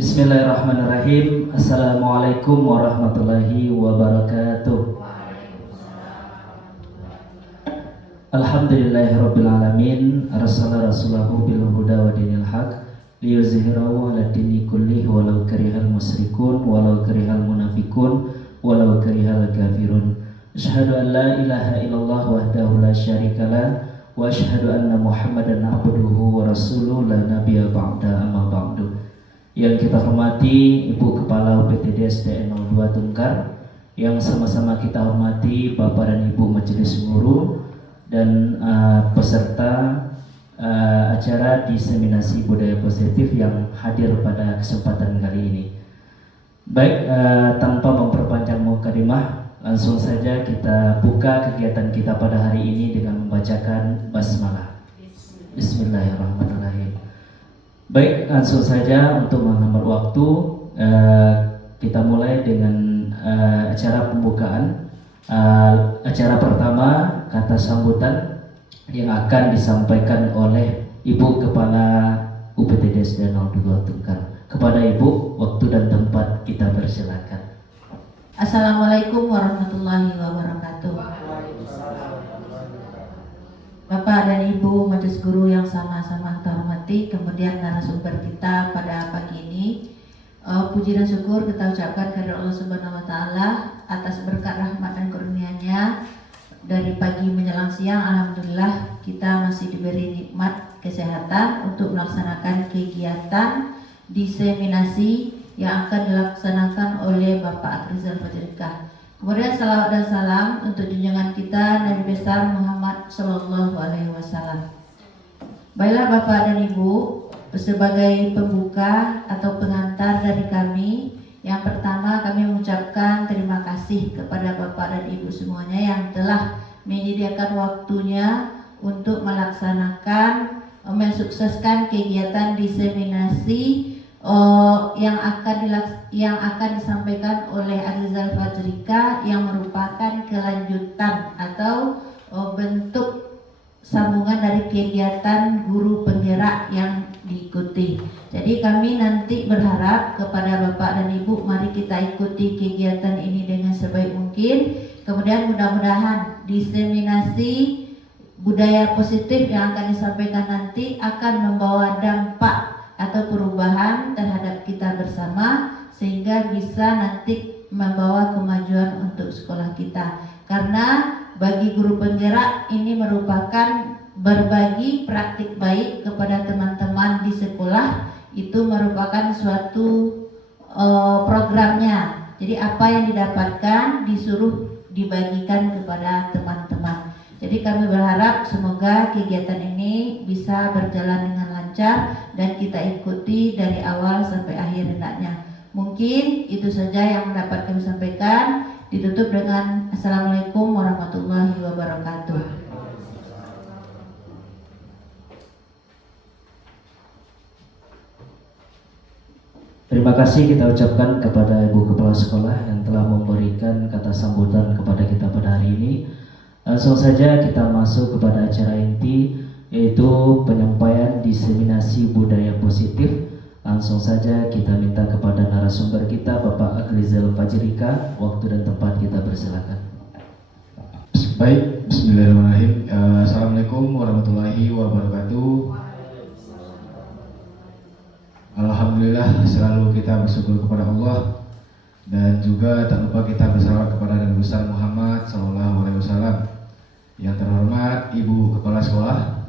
Bismillahirrahmanirrahim. Assalamualaikum warahmatullahi wabarakatuh. Alhamdulillahirrabbilalamin. Arsala rasulahu bil huda wa dinil haq liyuzhirahu ala dini kullih walau karihal musyrikun walau karihal munafikun walau karihal kafirun. Asyhadu an la ilaha illallah wahdahu la syarikalah wa asyhadu anna Muhammadan abduhu wa rasuluhu la nabiyya ba'da amma ba'du. Yang kita hormati Ibu Kepala UPTD SDN 02 Tungkar, yang sama-sama kita hormati Bapak dan Ibu Majelis Guru dan peserta acara diseminasi budaya positif yang hadir pada kesempatan kali ini. Baik, tanpa memperpanjang mukadimah, langsung saja kita buka kegiatan kita pada hari ini dengan membacakan basmalah. Bismillahirrahmanirrahim. Baik, langsung saja untuk menghemat waktu, kita mulai dengan acara pembukaan. Acara pertama, kata sambutan yang akan disampaikan oleh Ibu Kepala UPTD SDN 02 Tungkar. Kepada Ibu, waktu dan tempat kita persilakan. Assalamualaikum warahmatullahi wabarakatuh. Bapak dan Ibu Majelis Guru yang sama-sama kita hormati, kemudian narasumber kita pada pagi ini, puji dan syukur kita ucapkan kepada Allah Subhanahu wa Ta'ala atas berkat rahmat dan karunia-Nya. Dari pagi menjelang siang, alhamdulillah kita masih diberi nikmat kesehatan untuk melaksanakan kegiatan diseminasi yang akan dilaksanakan oleh Bapak Akrizal Fajrika. Kemudian salawat dan salam untuk junjungan kita Nabi besar Muhammad Sallallahu Alaihi Wasallam. Baiklah Bapak dan Ibu, sebagai pembuka atau pengantar dari kami, yang pertama kami mengucapkan terima kasih kepada Bapak dan Ibu semuanya yang telah menyediakan waktunya untuk melaksanakan, mensukseskan kegiatan diseminasi yang akan disampaikan oleh Akrizal Fajrika, yang merupakan kelanjutan atau bentuk sambungan dari kegiatan guru penggerak yang diikuti. Jadi kami nanti berharap kepada Bapak dan Ibu, mari kita ikuti kegiatan ini dengan sebaik mungkin. Kemudian mudah-mudahan diseminasi budaya positif yang akan disampaikan nanti akan membawa dampak atau perubahan terhadap kita bersama, sehingga bisa nanti membawa kemajuan untuk sekolah kita. Karena bagi guru penggerak ini merupakan berbagi praktik baik kepada teman-teman di sekolah, itu merupakan suatu programnya. Jadi apa yang didapatkan disuruh dibagikan kepada teman-teman. Jadi kami berharap semoga kegiatan ini bisa berjalan dengan lancar dan kita ikuti dari awal sampai akhir hendaknya. Mungkin itu saja yang dapat kami sampaikan. Ditutup dengan Assalamualaikum warahmatullahi wabarakatuh. Terima kasih kita ucapkan kepada Ibu Kepala Sekolah yang telah memberikan kata sambutan kepada kita pada hari ini. Langsung saja kita masuk kepada acara inti, yaitu penyampaian diseminasi budaya positif. Langsung saja kita minta kepada narasumber kita, Bapak Akrizal Fajrika, waktu dan tempat kita persilakan. Baik, bismillahirrahmanirrahim. Assalamualaikum warahmatullahi wabarakatuh. Alhamdulillah, selalu kita bersyukur kepada Allah, dan juga tak lupa kita bersalawat kepada Nabi besar Muhammad Sallallahu Alaihi Wasallam. Yang terhormat Ibu Kepala Sekolah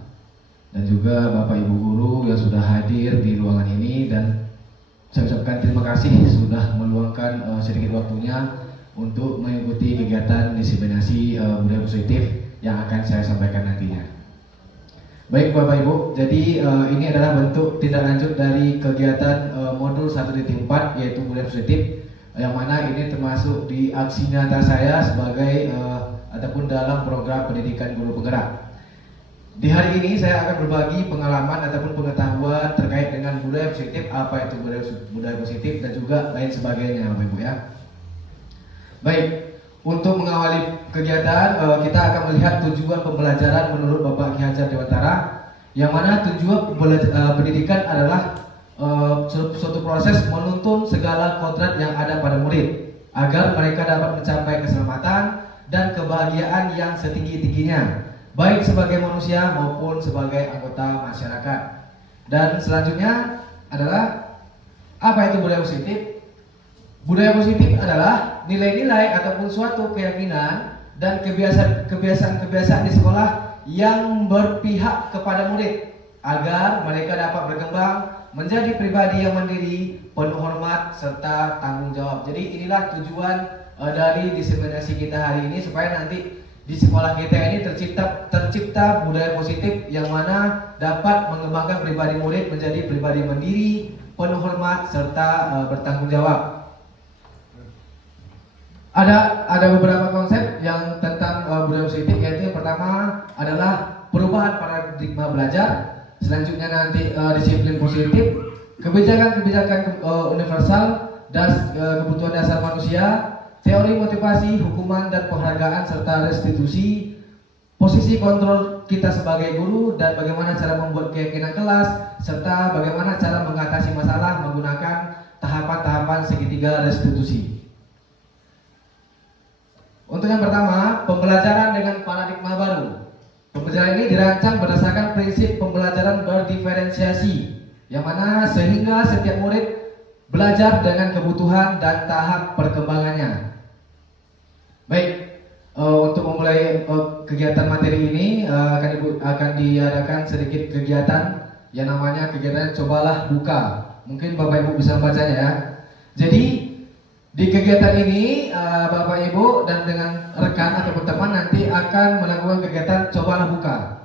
dan juga Bapak Ibu Guru yang sudah hadir di ruangan ini, dan saya ucapkan terima kasih sudah meluangkan sedikit waktunya untuk mengikuti kegiatan diseminasi budaya positif yang akan saya sampaikan nantinya. Baik Bapak Ibu, jadi ini adalah bentuk tindak lanjut dari kegiatan modul 1.4 yaitu budaya positif, yang mana ini termasuk di aksi nyata saya sebagai ataupun dalam program pendidikan guru penggerak. Di hari ini saya akan berbagi pengalaman ataupun pengetahuan terkait dengan budaya positif, apa itu budaya positif dan juga lain sebagainya Bapak Ibu ya. Baik, untuk mengawali kegiatan kita akan melihat tujuan pembelajaran menurut Bapak Ki Hajar Dewantara, yang mana tujuan pendidikan adalah suatu proses menuntun segala kodrat yang ada pada murid agar mereka dapat mencapai keselamatan dan kebahagiaan yang setinggi-tingginya, baik sebagai manusia maupun sebagai anggota masyarakat. Dan selanjutnya adalah apa itu budaya positif? Budaya positif adalah nilai-nilai ataupun suatu keyakinan dan kebiasaan-kebiasaan di sekolah yang berpihak kepada murid agar mereka dapat berkembang menjadi pribadi yang mandiri, penuh hormat serta tanggung jawab. Jadi inilah tujuan dari diseminasi kita hari ini, supaya nanti di sekolah kita ini tercipta budaya positif yang mana dapat mengembangkan pribadi murid menjadi pribadi mandiri, penuh hormat serta bertanggung jawab. Ada beberapa konsep yang tentang budaya positif, yaitu yang pertama adalah perubahan paradigma belajar, selanjutnya nanti disiplin positif, kebijakan-kebijakan universal, kebutuhan dasar manusia, teori motivasi, hukuman dan penghargaan serta restitusi, posisi kontrol kita sebagai guru dan bagaimana cara membuat keyakinan kelas, serta bagaimana cara mengatasi masalah menggunakan tahapan-tahapan segitiga restitusi. Untuk yang pertama, pembelajaran dengan paradigma baru. Pembelajaran ini dirancang berdasarkan prinsip pembelajaran berdiferensiasi, yang mana sehingga setiap murid belajar dengan kebutuhan dan tahap perkembangannya. Baik, untuk memulai kegiatan materi ini akan diadakan sedikit kegiatan yang namanya kegiatan cobalah buka. Mungkin Bapak Ibu bisa membacanya ya. Jadi di kegiatan ini Bapak Ibu dan dengan rekan ataupun teman nanti akan melakukan kegiatan cobalah buka.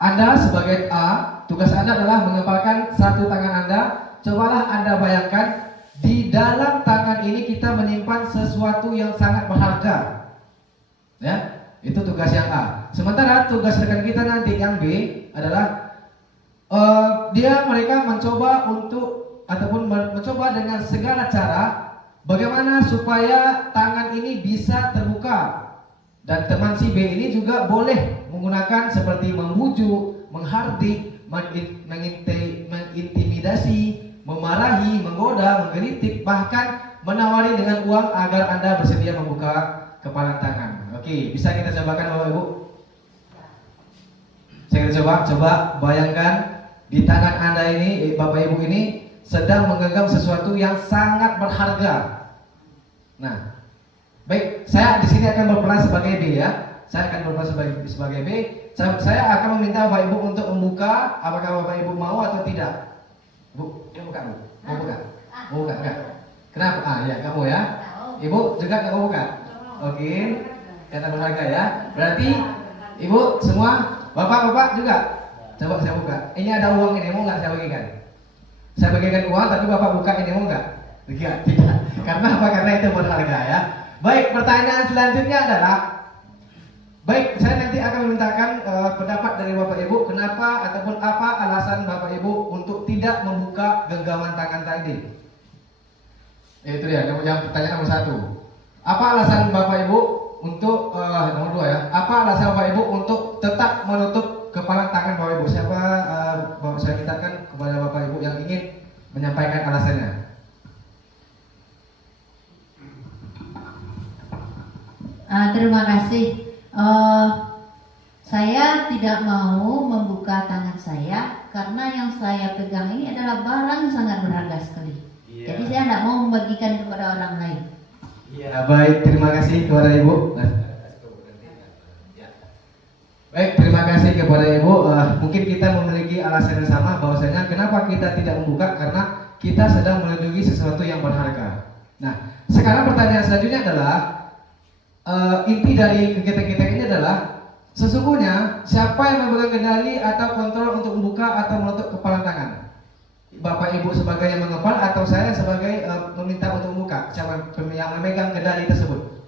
Anda sebagai A, tugas Anda adalah mengepalkan satu tangan Anda. Cobalah Anda bayangkan di dalam tangan ini kita menyimpan sesuatu yang sangat berharga. Ya, itu tugas yang A. Sementara tugas rekan kita nanti yang B adalah mereka mencoba mencoba dengan segala cara bagaimana supaya tangan ini bisa terbuka. Dan teman si B ini juga boleh menggunakan seperti memujuk, menghardik, mengintimidasi, memarahi, menggoda, menggelitik, bahkan menawari dengan uang agar Anda bersedia membuka kepalan tangan. Oke, bisa kita cobakan Bapak Ibu? Saya coba bayangkan di tangan Anda ini, Bapak Ibu ini sedang menggenggam sesuatu yang sangat berharga. Nah, baik, saya di sini akan berperan sebagai B ya. Saya akan berperan sebagai B. Saya akan meminta Bapak Ibu untuk membuka. Apakah Bapak Ibu mau atau tidak? Bu, ya buka Bu. Mau buka? Mau buka enggak? Kenapa? Ya kamu ya. Ibu juga nggak mau buka? Oke. Kata berharga ya. Berarti Ibu semua, Bapak juga. Coba saya buka. Ini ada uang ini, mau nggak saya bagikan? Saya bagikan uang, tapi Bapak buka ini mau nggak? Tidak. Karena apa? Karena itu berharga ya. Baik, pertanyaan selanjutnya adalah, baik, saya nanti akan memintakan pendapat dari Bapak Ibu, kenapa ataupun apa alasan Bapak Ibu untuk tidak membuka genggaman tangan tadi. Itu dia, yang pertanyaan nomor 1. Apa alasan Bapak Ibu untuk nomor 2 ya? Apa alasan Bapak Ibu untuk tetap menutup kepala tangan Bapak Ibu? Siapa saya mintakan kepada Bapak Ibu yang ingin menyampaikan alasannya. Terima kasih. Saya tidak mau membuka tangan saya karena yang saya pegang ini adalah barang yang sangat berharga sekali. Jadi saya tidak mau membagikan kepada orang lain. Iya, baik, terima kasih kepada Ibu. Baik, terima kasih kepada Ibu. Mungkin kita memiliki alasan yang sama, bahwasanya kenapa kita tidak membuka, karena kita sedang melindungi sesuatu yang berharga. Nah, sekarang pertanyaan selanjutnya adalah inti dari kegiatan kita ini adalah sesungguhnya siapa yang memegang kendali atau kontrol untuk membuka atau menutup kepala tangan? Bapak Ibu sebagai yang mengepal atau saya sebagai meminta untuk membuka? Siapa yang memegang kendali tersebut?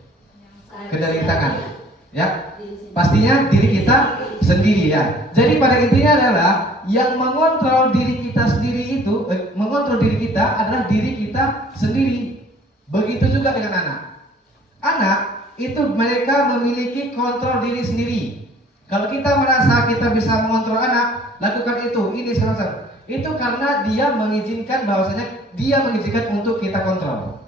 Kendali tangan. Ya, pastinya diri kita sendiri ya. Jadi pada intinya adalah yang mengontrol diri kita sendiri itu, mengontrol diri kita adalah diri kita sendiri. Begitu juga dengan anak. Anak itu mereka memiliki kontrol diri sendiri. Kalau kita merasa kita bisa mengontrol anak, lakukan itu, ini sekarang. Itu karena dia mengizinkan untuk kita kontrol.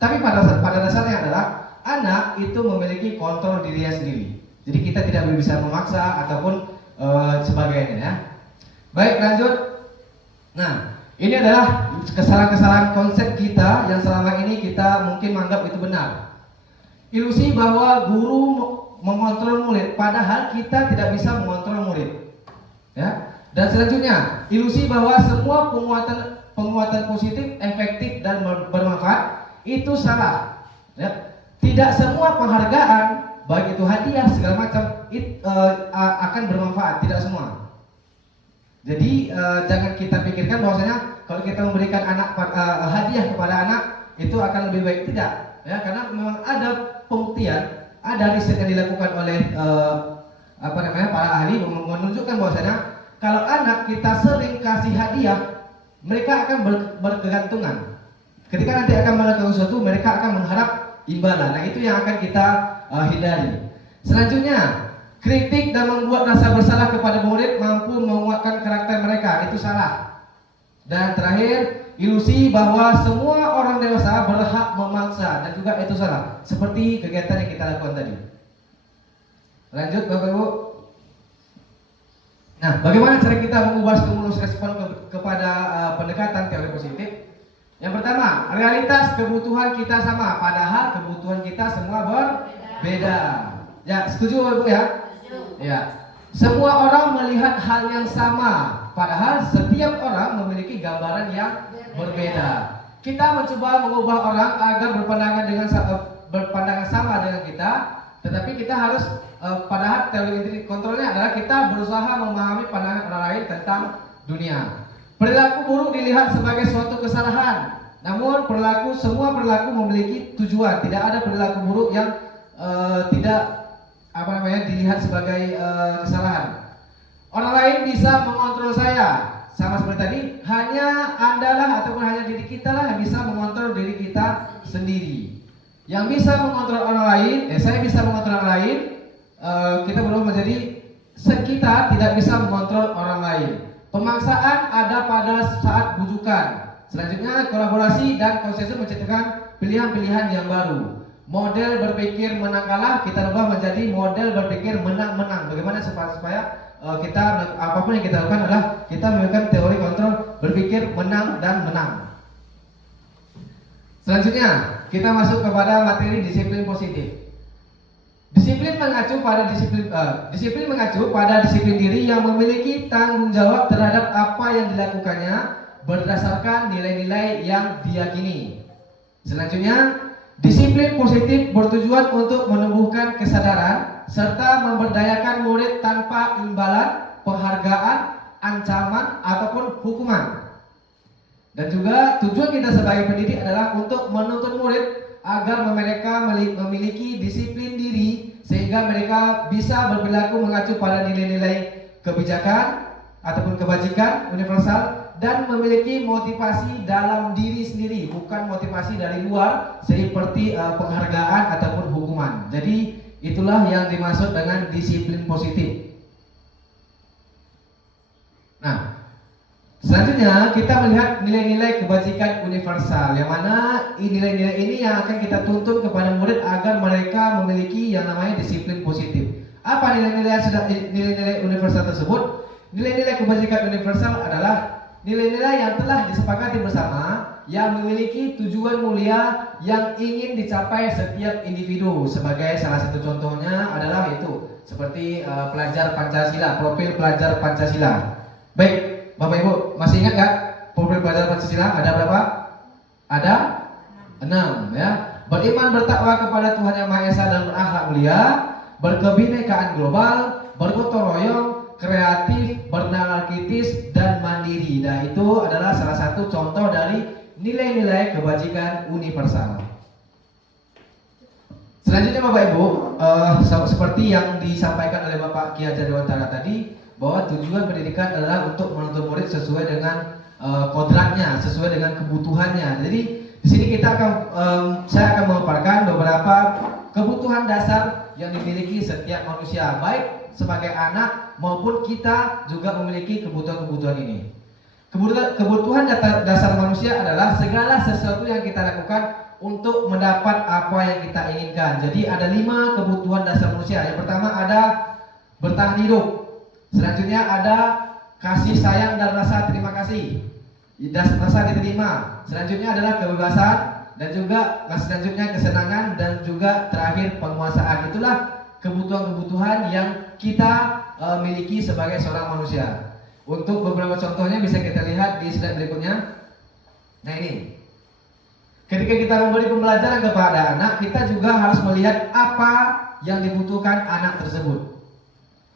Tapi pada dasarnya adalah anak itu memiliki kontrol dirinya sendiri. Jadi kita tidak bisa memaksa ataupun sebagainya ya. Baik, lanjut. Nah, ini adalah kesalahan-kesalahan konsep kita yang selama ini kita mungkin menganggap itu benar. Ilusi bahwa guru mengontrol murid, padahal kita tidak bisa mengontrol murid. Ya. Dan selanjutnya, ilusi bahwa semua penguatan positif, efektif dan bermanfaat itu salah. Ya. Tidak semua penghargaan, baik itu hadiah segala macam akan bermanfaat, tidak semua. Jadi jangan kita pikirkan bahwasanya kalau kita memberikan hadiah kepada anak itu akan lebih baik, tidak. Ya, karena memang ada pembuktian, ada riset yang dilakukan oleh para ahli menunjukkan bahwasanya kalau anak kita sering kasih hadiah, mereka akan berkegantungan. Ketika nanti akan melakukan sesuatu, mereka akan mengharap imbalan. Nah, itu yang akan kita hindari. Selanjutnya, kritik dan membuat rasa bersalah kepada murid mampu menguatkan karakter mereka, itu salah. Dan terakhir, ilusi bahwa semua orang dewasa berhak memaksa, dan juga itu salah. Seperti kegiatan yang kita lakukan tadi. Lanjut Bapak Ibu. Nah, bagaimana cara kita mengubah stimulus respon kepada pendekatan teori positif? Yang pertama, realitas kebutuhan kita sama, padahal kebutuhan kita semua berbeda. Ya, setuju Bapak Ibu ya? Ya. Semua orang melihat hal yang sama, padahal setiap orang memiliki gambaran yang berbeda. Kita mencoba mengubah orang agar berpandangan sama dengan kita, tetapi kita harus padahal teori kontrolnya adalah kita berusaha memahami pandangan orang lain tentang dunia. Perilaku buruk dilihat sebagai suatu kesalahan, namun semua perilaku memiliki tujuan. Tidak ada perilaku buruk yang tidak dilihat sebagai kesalahan. Orang lain bisa mengontrol saya, sama seperti tadi. Hanya Anda ataupun hanya diri kita yang bisa mengontrol diri kita sendiri. Yang bisa mengontrol orang lain, saya bisa mengontrol orang lain. Kita belum menjadi kita tidak bisa mengontrol orang lain. Pemaksaan ada pada saat bujukan. Selanjutnya, kolaborasi dan konsensus menciptakan pilihan-pilihan yang baru. Model berpikir menang kalah kita ubah menjadi model berpikir menang-menang. Bagaimana supaya kita apapun yang kita lakukan adalah kita menggunakan teori kontrol berpikir menang dan menang. Selanjutnya, kita masuk kepada materi disiplin positif. Disiplin mengacu pada disiplin diri yang memiliki tanggung jawab terhadap apa yang dilakukannya berdasarkan nilai-nilai yang diyakini. Selanjutnya, disiplin positif bertujuan untuk menumbuhkan kesadaran serta memberdayakan murid tanpa imbalan, penghargaan, ancaman ataupun hukuman. Dan juga tujuan kita sebagai pendidik adalah untuk menuntun murid agar mereka memiliki disiplin diri sehingga mereka bisa berperilaku mengacu pada nilai-nilai kebijakan ataupun kebajikan universal dan memiliki motivasi dalam diri sendiri, bukan motivasi dari luar seperti penghargaan ataupun hukuman. Jadi itulah yang dimaksud dengan disiplin positif. Nah, selanjutnya kita melihat nilai-nilai kebajikan universal, yang mana nilai-nilai ini yang akan kita tuntun kepada murid agar mereka memiliki yang namanya disiplin positif. Apa nilai-nilai universal tersebut? Nilai-nilai kebajikan universal adalah nilai-nilai yang telah disepakati bersama yang memiliki tujuan mulia yang ingin dicapai setiap individu. Sebagai salah satu contohnya adalah itu seperti pelajar Pancasila, profil pelajar Pancasila. Baik, Bapak Ibu, masih ingat gak profil pelajar Pancasila ada berapa? Ada 6 ya. Beriman bertakwa kepada Tuhan Yang Maha Esa dan berakhlak mulia, berkebinekaan global, bergotong royong, kreatif, bernalar kritis, dan mandiri. Nah, itu adalah salah satu contoh dari nilai-nilai kebajikan universal. Selanjutnya Bapak Ibu, seperti yang disampaikan oleh Bapak Ki Hajar Dewantara tadi, bahwa tujuan pendidikan adalah untuk menuntun murid sesuai dengan kodratnya, sesuai dengan kebutuhannya. Jadi di sini saya akan memaparkan beberapa kebutuhan dasar yang dimiliki setiap manusia, baik sebagai anak maupun kita juga memiliki kebutuhan-kebutuhan ini. Kebutuhan dasar manusia adalah segala sesuatu yang kita lakukan untuk mendapat apa yang kita inginkan. Jadi ada 5 kebutuhan dasar manusia. Yang pertama ada bertahan hidup. Selanjutnya ada kasih sayang dan rasa terima kasih, rasa diterima. Selanjutnya adalah kebebasan, dan juga selanjutnya kesenangan, dan juga terakhir penguasaan. Itulah kebutuhan-kebutuhan yang kita miliki sebagai seorang manusia. Untuk beberapa contohnya bisa kita lihat di slide berikutnya. Nah ini, ketika kita memberi pembelajaran kepada anak, kita juga harus melihat apa yang dibutuhkan anak tersebut.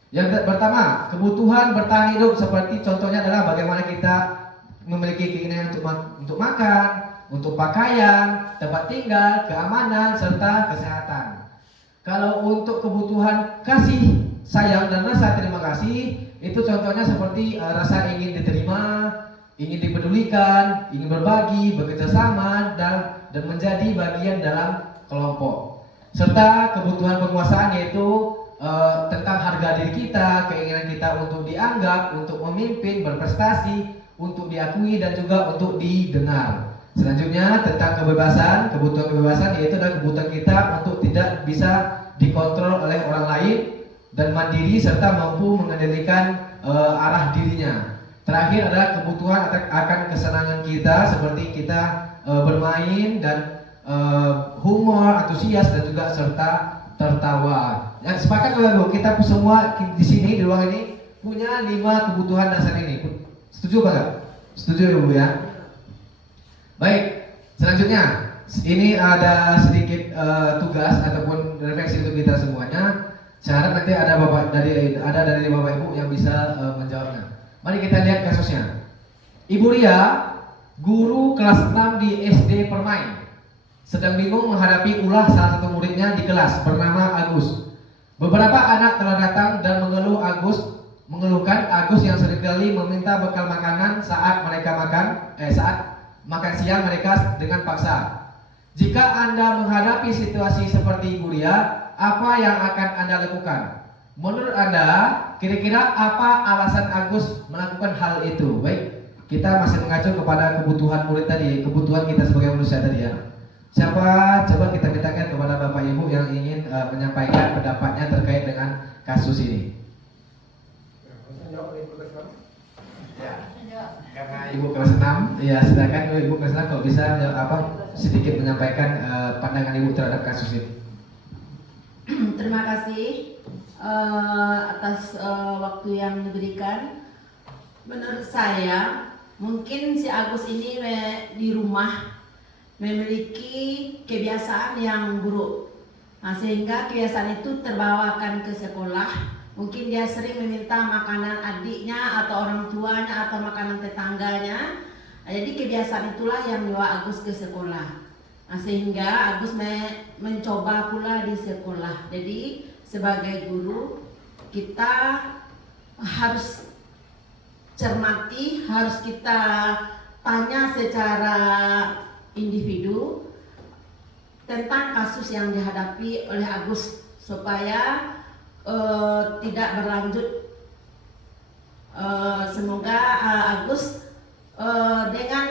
Yang pertama, kebutuhan bertahan hidup, seperti contohnya adalah bagaimana kita memiliki keinginan untuk makan, untuk pakaian, tempat tinggal, keamanan, serta kesehatan. Kalau untuk kebutuhan kasih sayang dan rasa terima kasih, itu contohnya seperti rasa ingin diterima, ingin dipedulikan, ingin berbagi, bekerja sama, dan menjadi bagian dalam kelompok. Serta kebutuhan penguasaan, yaitu tentang harga diri kita, keinginan kita untuk dianggap, untuk memimpin, berprestasi, untuk diakui, dan juga untuk didengar. Selanjutnya tentang kebebasan, kebutuhan kebebasan, yaitu adalah kebutuhan kita untuk tidak bisa dikontrol oleh orang lain dan mandiri, serta mampu mengendalikan arah dirinya. Terakhir adalah kebutuhan akan kesenangan kita, seperti kita bermain dan humor, antusias, dan juga serta tertawa. Yang sepakat Bu, kita semua di sini, di ruang ini punya 5 kebutuhan dasar ini. Setuju Pak? Setuju ya Bu ya? Baik, selanjutnya ini ada sedikit tugas ataupun refleksi untuk kita semuanya. Saya harap nanti ada dari Bapak Ibu yang bisa menjawabnya. Mari kita lihat kasusnya. Ibu Ria, guru kelas 6 di SD Permain, sedang bingung menghadapi ulah salah satu muridnya di kelas bernama Agus. Beberapa anak telah datang dan mengeluhkan Agus yang seringkali meminta bekal makanan saat makan siang mereka dengan paksa. Jika Anda menghadapi situasi seperti Ibu Ria, apa yang akan Anda lakukan? Menurut Anda, kira-kira apa alasan Agus melakukan hal itu? Baik, kita masih mengacu kepada kebutuhan murid tadi, kebutuhan kita sebagai manusia tadi ya. Siapa? Coba kita mintakan kepada Bapak Ibu yang ingin menyampaikan pendapatnya terkait dengan kasus ini. Ya, karena Ibu kelas 6, ya silakan Ibu kelas 6 kalau bisa sedikit menyampaikan pandangan Ibu terhadap kasus ini. Terima kasih atas waktu yang diberikan. Menurut saya, mungkin si Agus ini di rumah memiliki kebiasaan yang buruk, sehingga kebiasaan itu terbawakan ke sekolah. Mungkin dia sering meminta makanan adiknya atau orang tuanya atau makanan tetangganya. Jadi kebiasaan itulah yang membawa Agus ke sekolah. Sehingga Agus mencoba pula di sekolah. Jadi sebagai guru kita harus cermati, harus kita tanya secara individu tentang kasus yang dihadapi oleh Agus supaya tidak berlanjut. Semoga Agus dengan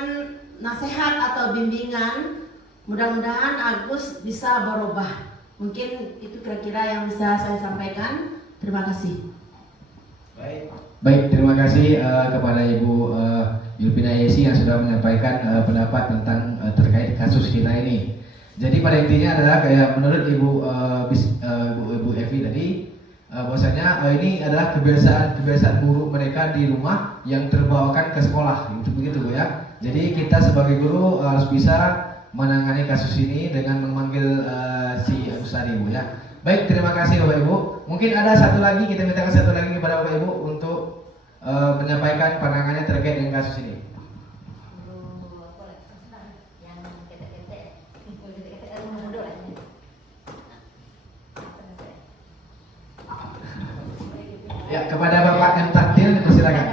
nasihat atau bimbingan, mudah-mudahan Agus bisa berubah. Mungkin itu kira-kira yang bisa saya sampaikan. Terima kasih. Baik, terima kasih kepada Ibu Yulpina Yesi yang sudah menyampaikan pendapat tentang terkait kasus kita ini. Jadi pada intinya adalah kayak menurut Ibu Evi tadi, bahwasanya ini adalah kebiasaan buruk mereka di rumah yang terbawakan ke sekolah, begitu Bu ya. Jadi kita sebagai guru harus bisa menangani kasus ini dengan memanggil si Agus tadi Bu ya. Baik, terima kasih Bapak Ibu. Mungkin ada satu lagi, kita mintakan satu lagi kepada Bapak Ibu untuk menyampaikan pandangannya terkait dengan kasus ini. Ya, kepada Bapak M. Takdir, silakan.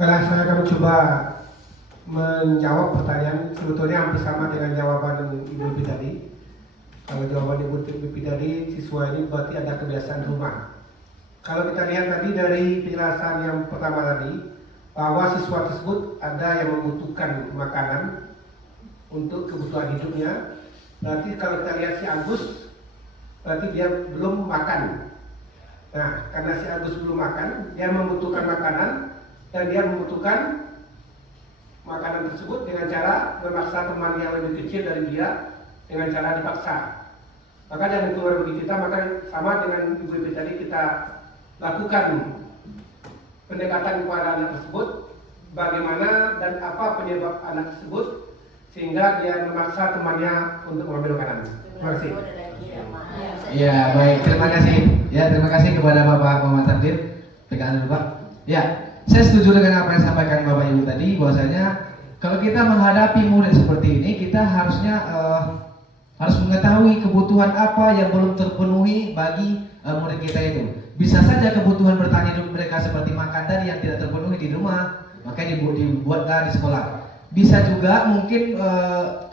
Saya akan coba menjawab pertanyaan, sebetulnya hampir sama dengan jawaban Ibu Evi tadi. Kalau jawaban Ibu Evi tadi, siswa ini berarti ada kebiasaan rumah. Kalau kita lihat tadi dari penjelasan yang pertama tadi, bahwa siswa tersebut ada yang membutuhkan makanan untuk kebutuhan hidupnya. Berarti kalau kita lihat si Agus, berarti dia belum makan. Nah, karena si Agus belum makan, dia membutuhkan makanan dan dia membutuhkan makanan tersebut dengan cara memaksa teman yang lebih kecil dari dia dengan cara dipaksa. Maka dari keluar bagi kita, maka sama dengan Ibu Ibu tadi kita lakukan pendekatan kepada anak tersebut, bagaimana dan apa penyebab anak tersebut sehingga dia memaksa temannya untuk mengambil makanan. Terima kasih. Ya, baik, terima kasih. Ya, terima kasih kepada Bapak Muhammad Tabdir. Pegangan dulu, Pak. Ya, saya setuju dengan apa yang disampaikan Bapak Ibu tadi, bahwasanya kalau kita menghadapi murid seperti ini, kita harusnya harus mengetahui kebutuhan apa yang belum terpenuhi bagi murid kita itu. Bisa saja kebutuhan bertani mereka seperti makan tadi yang tidak terpenuhi di rumah, maka dibuatlah di sekolah. Bisa juga mungkin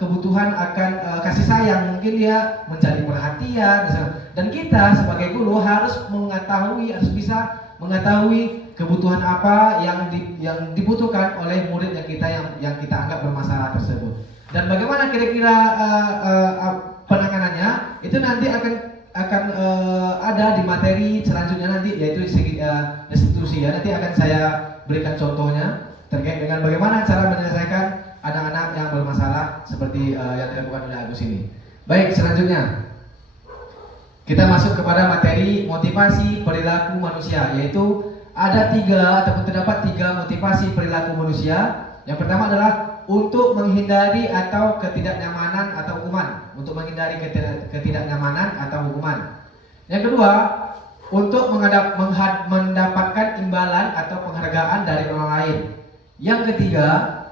kebutuhan akan kasih sayang, mungkin dia mencari perhatian, dan kita sebagai guru harus mengetahui, harus bisa mengetahui kebutuhan apa yang dibutuhkan oleh murid yang kita anggap bermasalah tersebut. Dan bagaimana kira-kira penanganannya itu nanti akan ada di materi selanjutnya nanti, yaitu segi restitusi ya. Nanti akan saya berikan contohnya terkait dengan bagaimana cara menyelesaikan anak-anak yang bermasalah seperti yang dilakukan oleh Agus ini. Baik, selanjutnya kita masuk kepada materi motivasi perilaku manusia, yaitu ada terdapat tiga motivasi perilaku manusia. Yang pertama adalah untuk menghindari atau ketidaknyamanan atau hukuman, untuk menghindari ketidaknyamanan atau hukuman. Yang kedua, untuk mendapatkan imbalan atau penghargaan dari orang lain. Yang ketiga,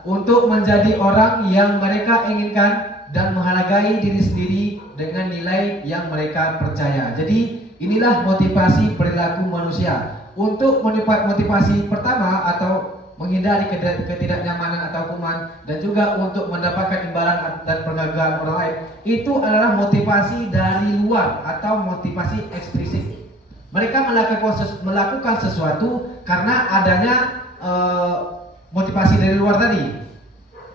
untuk menjadi orang yang mereka inginkan dan menghargai diri sendiri dengan nilai yang mereka percaya. Jadi inilah motivasi perilaku manusia. Untuk motivasi pertama atau menghindari ketidaknyamanan atau hukuman, dan juga untuk mendapatkan imbalan dan penghargaan orang lain, itu adalah motivasi dari luar atau motivasi ekstrisik. Mereka melakukan sesuatu karena adanya motivasi dari luar tadi.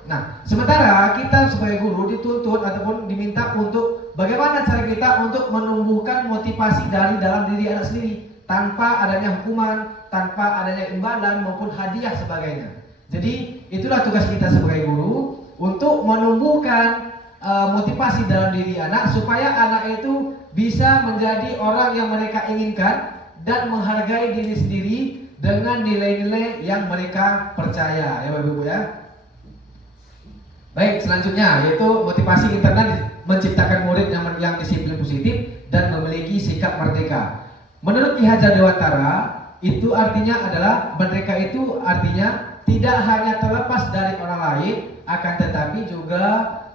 Nah, sementara kita sebagai guru dituntut ataupun diminta untuk bagaimana cara kita untuk menumbuhkan motivasi dari dalam diri anak sendiri tanpa adanya hukuman, tanpa adanya imbalan maupun hadiah sebagainya. Jadi itulah tugas kita sebagai guru untuk menumbuhkan motivasi dalam diri anak supaya anak itu bisa menjadi orang yang mereka inginkan dan menghargai diri sendiri dengan nilai-nilai yang mereka percaya, ya Bapak Ibu ya. Baik, selanjutnya yaitu motivasi internal, menciptakan murid yang disiplin positif dan memiliki sikap merdeka. Menurut Ki Hajar Dewantara, itu artinya adalah mereka itu artinya tidak hanya terlepas dari orang lain, akan tetapi juga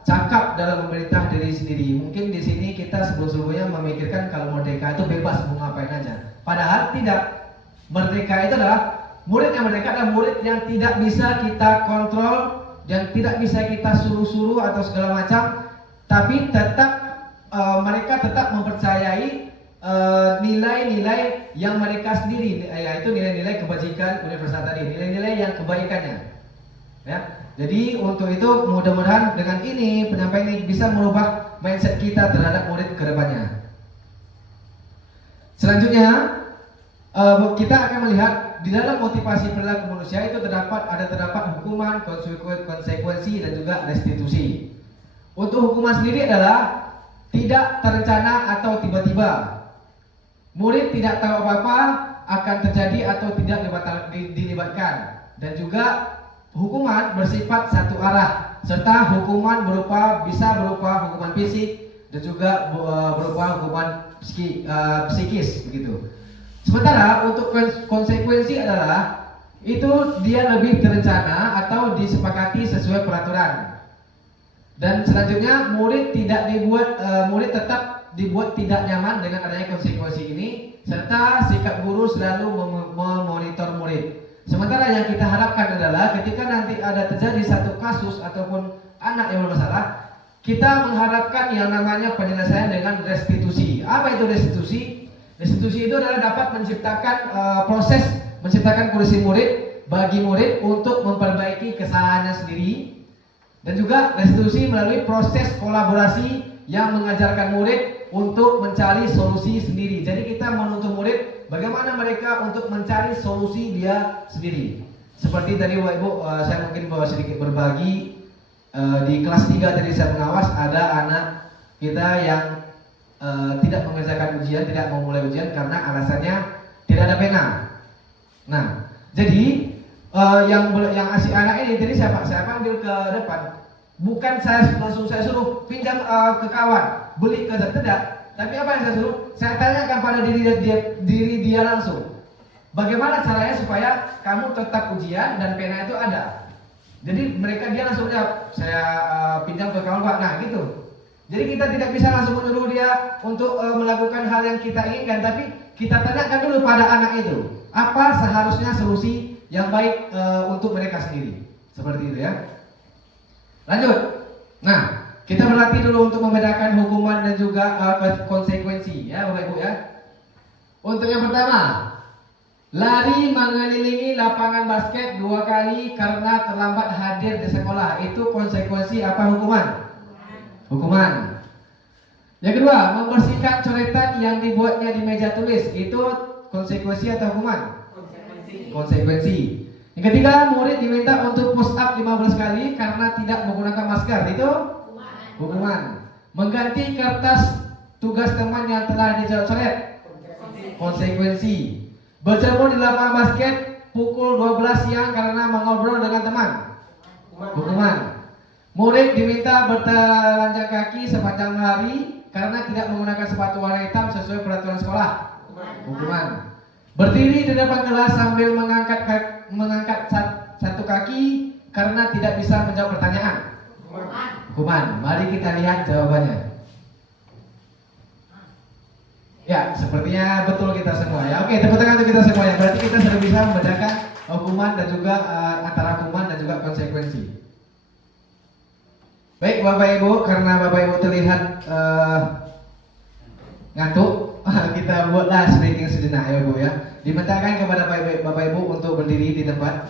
cakap dalam memerintah diri sendiri. Mungkin di sini kita sebelum-sebelumnya memikirkan kalau merdeka itu bebas mau ngapain aja. Padahal tidak. Merdeka itu adalah murid yang merdeka adalah murid yang tidak bisa kita kontrol dan tidak bisa kita suruh-suruh atau segala macam, tapi tetap mereka tetap mempercayai nilai-nilai yang mereka sendiri, yaitu nilai-nilai kebajikan universal tadi, nilai-nilai yang kebaikannya. Ya, jadi untuk itu mudah-mudahan dengan ini penyampaian ini bisa merubah mindset kita terhadap murid ke depannya. Selanjutnya kita akan melihat di dalam motivasi perilaku manusia itu terdapat hukuman, konsekuensi dan juga restitusi. Untuk hukuman sendiri adalah tidak terencana atau tiba-tiba. Murid tidak tahu apa-apa akan terjadi atau tidak dilibatkan, dan juga hukuman bersifat satu arah, serta hukuman bisa berupa hukuman fisik dan juga berupa hukuman psikis begitu. Sementara untuk konsekuensi adalah itu dia lebih terencana atau disepakati sesuai peraturan. Dan selanjutnya murid tetap dibuat tidak nyaman dengan adanya konsekuensi ini, serta sikap guru selalu memonitor murid. Sementara yang kita harapkan adalah ketika nanti ada terjadi satu kasus ataupun anak yang bermasalah, kita mengharapkan yang namanya penyelesaian dengan restitusi. Apa itu restitusi? Restitusi itu adalah dapat menciptakan proses menciptakan kondisi murid bagi murid untuk memperbaiki kesalahannya sendiri, dan juga restitusi melalui proses kolaborasi yang mengajarkan murid untuk mencari solusi sendiri. Jadi kita menuntut murid bagaimana mereka untuk mencari solusi dia sendiri. Seperti tadi Bapak Ibu, saya mungkin bawa sedikit berbagi di kelas 3 tadi saya mengawas ada anak kita yang tidak mengerjakan ujian, tidak mau mulai ujian karena alasannya tidak ada pena. Nah, jadi yang asik anak ini tadi saya panggil ke depan. Bukan saya suruh pinjam ke kawan, beli ke tidak. Tapi apa yang saya suruh? Saya tanyakan pada diri dia langsung. Bagaimana caranya supaya kamu tetap ujian dan pena itu ada? Jadi dia langsung jawab, saya pinjam ke kawan Pak. Nah gitu. Jadi kita tidak bisa langsung menyuruh dia untuk melakukan hal yang kita inginkan, tapi kita tanyakan dulu pada anak itu, apa seharusnya solusi yang baik untuk mereka sendiri. Seperti itu ya. Lanjut. Nah, kita berlatih dulu untuk membedakan hukuman dan juga konsekuensi ya Bapak Ibu ya. Untuk yang pertama, lari mengelilingi lapangan basket 2 kali karena terlambat hadir di sekolah. Itu konsekuensi apa hukuman? Hukuman. Yang kedua, membersihkan coretan yang dibuatnya di meja tulis. Itu konsekuensi atau hukuman? Konsekuensi. Yang ketiga, murid diminta untuk push up 15 kali karena tidak menggunakan masker. Itu hukuman. Mengganti kertas tugas teman yang telah dicoret. Konsekuensi. Berjemur di lapangan basket pukul 12 siang karena mengobrol dengan teman. Hukuman. Murid diminta bertelanjang kaki sepanjang hari karena tidak menggunakan sepatu warna hitam sesuai peraturan sekolah. Hukuman. Berdiri di depan kelas sambil mengangkat satu kaki karena tidak bisa menjawab pertanyaan. Hukuman. Mari kita lihat jawabannya. Ya, sepertinya betul kita semua ya. Oke, tepuk tangan untuk kita semua ya. Berarti kita sudah bisa membedakan hukuman dan juga antara hukuman dan juga konsekuensi. Baik Bapak Ibu, karena Bapak Ibu terlihat ngantuk, kita buatlah stretching sejenak ya Bu ya. Dimintakan kepada Bapak Ibu untuk berdiri di tempat.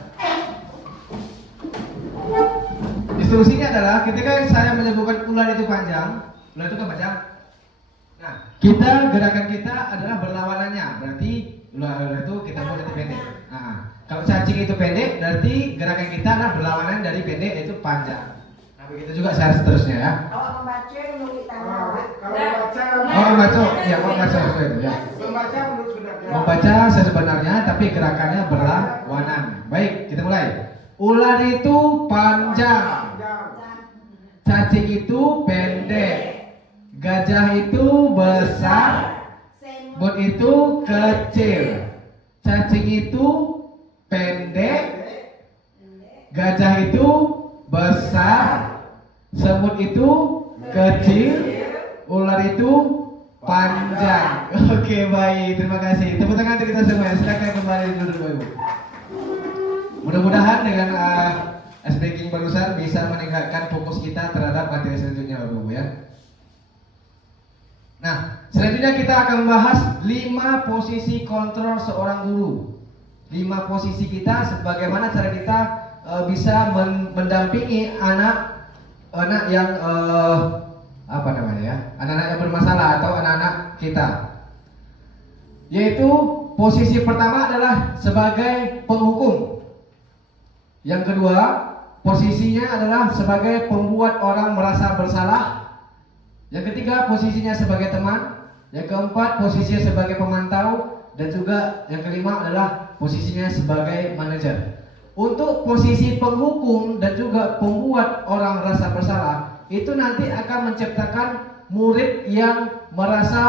Instruksinya adalah ketika saya menyebutkan ular itu panjang, ular itu kan panjang. Nah, gerakan kita adalah berlawanannya. Berarti ular itu kita buat itu pendek. Nah, kalau cacing itu pendek, berarti gerakan kita adalah berlawanan dari pendek yaitu panjang. Nah, begitu juga seterusnya ya. Awak membaca menulis tangan. Kalau membaca, Ya, membaca sesuai itu ya. membaca menurut sebenarnya. Membaca sebenarnya, tapi gerakannya berlawanan. Baik, kita mulai. Ular itu panjang, cacing itu pendek, gajah itu besar, semut itu kecil. Cacing itu pendek, gajah itu besar, semut itu kecil, ular itu panjang. Oke, baik, terima kasih. Tepuk tangan untuk kita semua. Silakan kembali dulu Ibu. Mudah-mudahan dengan speaking barusan bisa meningkatkan fokus kita terhadap materi selanjutnya Bapak Ibu ya. Nah, selanjutnya kita akan membahas 5 posisi kontrol seorang guru. 5 posisi kita sebagaimana cara kita bisa mendampingi anak yang anak-anak yang bermasalah atau anak-anak kita. Yaitu posisi pertama adalah sebagai penghukum. Yang kedua, posisinya adalah sebagai pembuat orang merasa bersalah. Yang ketiga, posisinya sebagai teman. Yang keempat, posisinya sebagai pemantau. Dan juga yang kelima adalah posisinya sebagai manajer. Untuk posisi penghukum dan juga pembuat orang merasa bersalah, itu nanti akan menciptakan murid yang merasa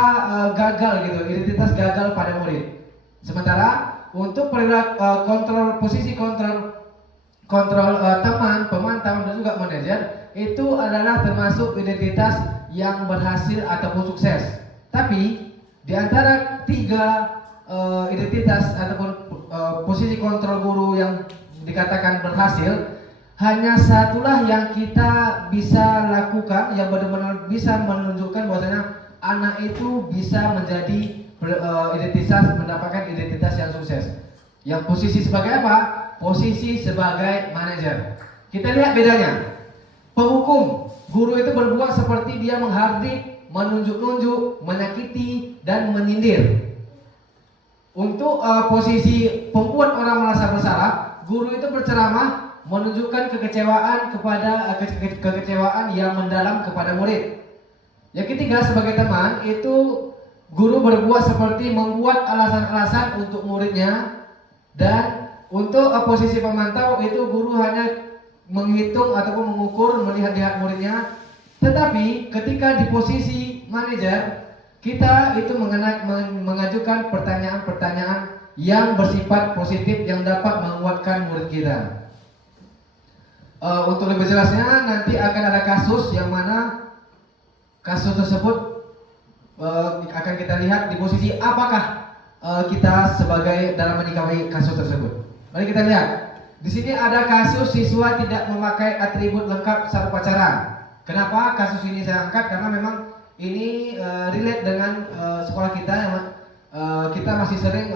gagal gitu, identitas gagal pada murid. Sementara untuk posisi kontrol teman, pemantau dan juga manajer itu adalah termasuk identitas yang berhasil ataupun sukses. Tapi di antara 3 identitas ataupun posisi kontrol guru yang dikatakan berhasil, hanya satulah yang kita bisa lakukan yang benar-benar bisa menunjukkan bahwasanya anak itu bisa menjadi mendapatkan identitas yang sukses. Yang posisi sebagai apa? Posisi sebagai manajer. Kita lihat bedanya. Penghukum, guru itu berbuat seperti dia menghardik, menunjuk-nunjuk, menyakiti, dan menyindir. Untuk posisi pembuat orang merasa bersalah, guru itu berceramah, menunjukkan kekecewaan kekecewaan yang mendalam kepada murid. Yang ketiga, sebagai teman, itu guru berbuat seperti membuat alasan-alasan untuk muridnya. Dan untuk posisi pemantau, itu guru hanya menghitung ataupun mengukur, melihat-lihat muridnya. Tetapi ketika di posisi manajer, kita itu mengajukan pertanyaan-pertanyaan yang bersifat positif yang dapat menguatkan murid kita. Untuk lebih jelasnya, nanti akan ada kasus yang mana kasus tersebut akan kita lihat di posisi apakah kita sebagai dalam menyikapi kasus tersebut. Mari kita lihat. Di sini ada kasus siswa tidak memakai atribut lengkap saat upacara. Kenapa kasus ini saya angkat? Karena memang ini relate dengan sekolah kita yang kita masih sering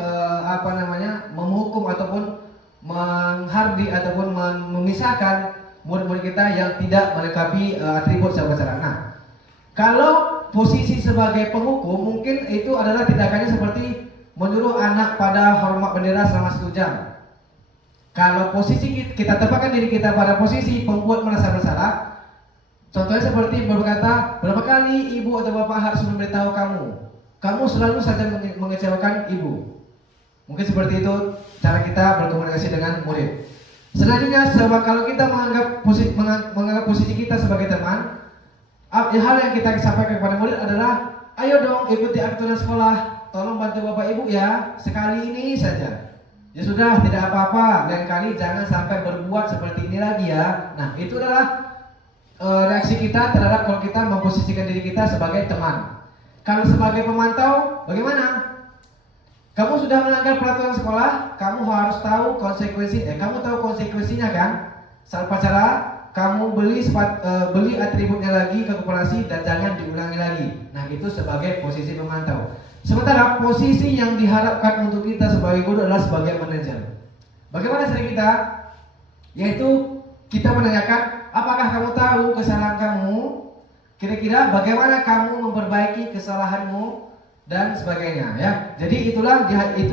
menghukum ataupun menghardik ataupun memisahkan murid-murid kita yang tidak melengkapi atribut saat upacara. Nah, kalau posisi sebagai penghukum mungkin itu adalah tindakannya seperti menyuruh anak pada hormat bendera selama 1 jam. Kalau posisi kita tempatkan diri kita pada posisi pembuat merasa bersalah, contohnya seperti berkata, berapa kali ibu atau bapak harus memberitahu kamu selalu saja mengecewakan ibu. Mungkin seperti itu cara kita berkomunikasi dengan murid. Selanjutnya, kalau kita menganggap posisi kita sebagai teman, hal yang kita sampaikan kepada murid adalah, ayo dong ikuti aturan sekolah, tolong bantu bapak ibu ya, sekali ini saja. Ya sudah, tidak apa-apa, lain kali jangan sampai berbuat seperti ini lagi ya. Nah, itu adalah reaksi kita terhadap kalau kita memposisikan diri kita sebagai teman. Kalau sebagai pemantau, bagaimana? Kamu sudah melanggar peraturan sekolah, kamu harus tahu kamu tahu konsekuensinya kan? Saat upacara, kamu beli atributnya lagi ke koperasi dan jangan diulangi lagi. Nah, itu sebagai posisi pemantau. Sementara posisi yang diharapkan untuk kita sebagai guru adalah sebagai manajer. Bagaimana sering kita? Yaitu kita menanyakan, apakah kamu tahu kesalahan kamu? Kira-kira bagaimana kamu memperbaiki kesalahanmu dan sebagainya ya. Jadi itu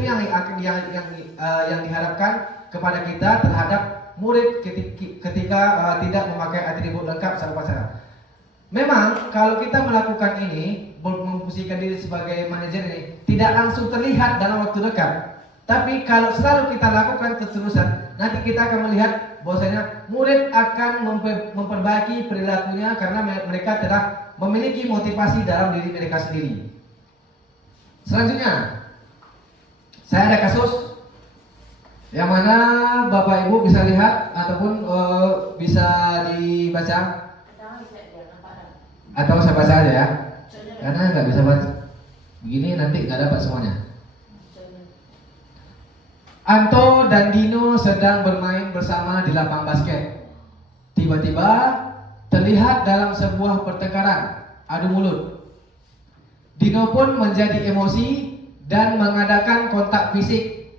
yang diharapkan kepada kita terhadap murid ketika tidak memakai atribut lengkap saat upacara. Memang kalau kita melakukan ini, memposisikan diri sebagai manajer ini tidak langsung terlihat dalam waktu dekat. Tapi kalau selalu kita lakukan keterusan, nanti kita akan melihat bahwasanya murid akan memperbaiki perilakunya karena mereka telah memiliki motivasi dalam diri mereka sendiri. Selanjutnya, saya ada kasus yang mana Bapak Ibu bisa lihat ataupun bisa dibaca. Atau saya baca aja ya, karena nggak bisa baca begini nanti nggak dapat semuanya. Anto dan Dino sedang bermain bersama di lapang basket. Tiba-tiba terlihat dalam sebuah pertengkaran adu mulut. Dino pun menjadi emosi dan mengadakan kontak fisik,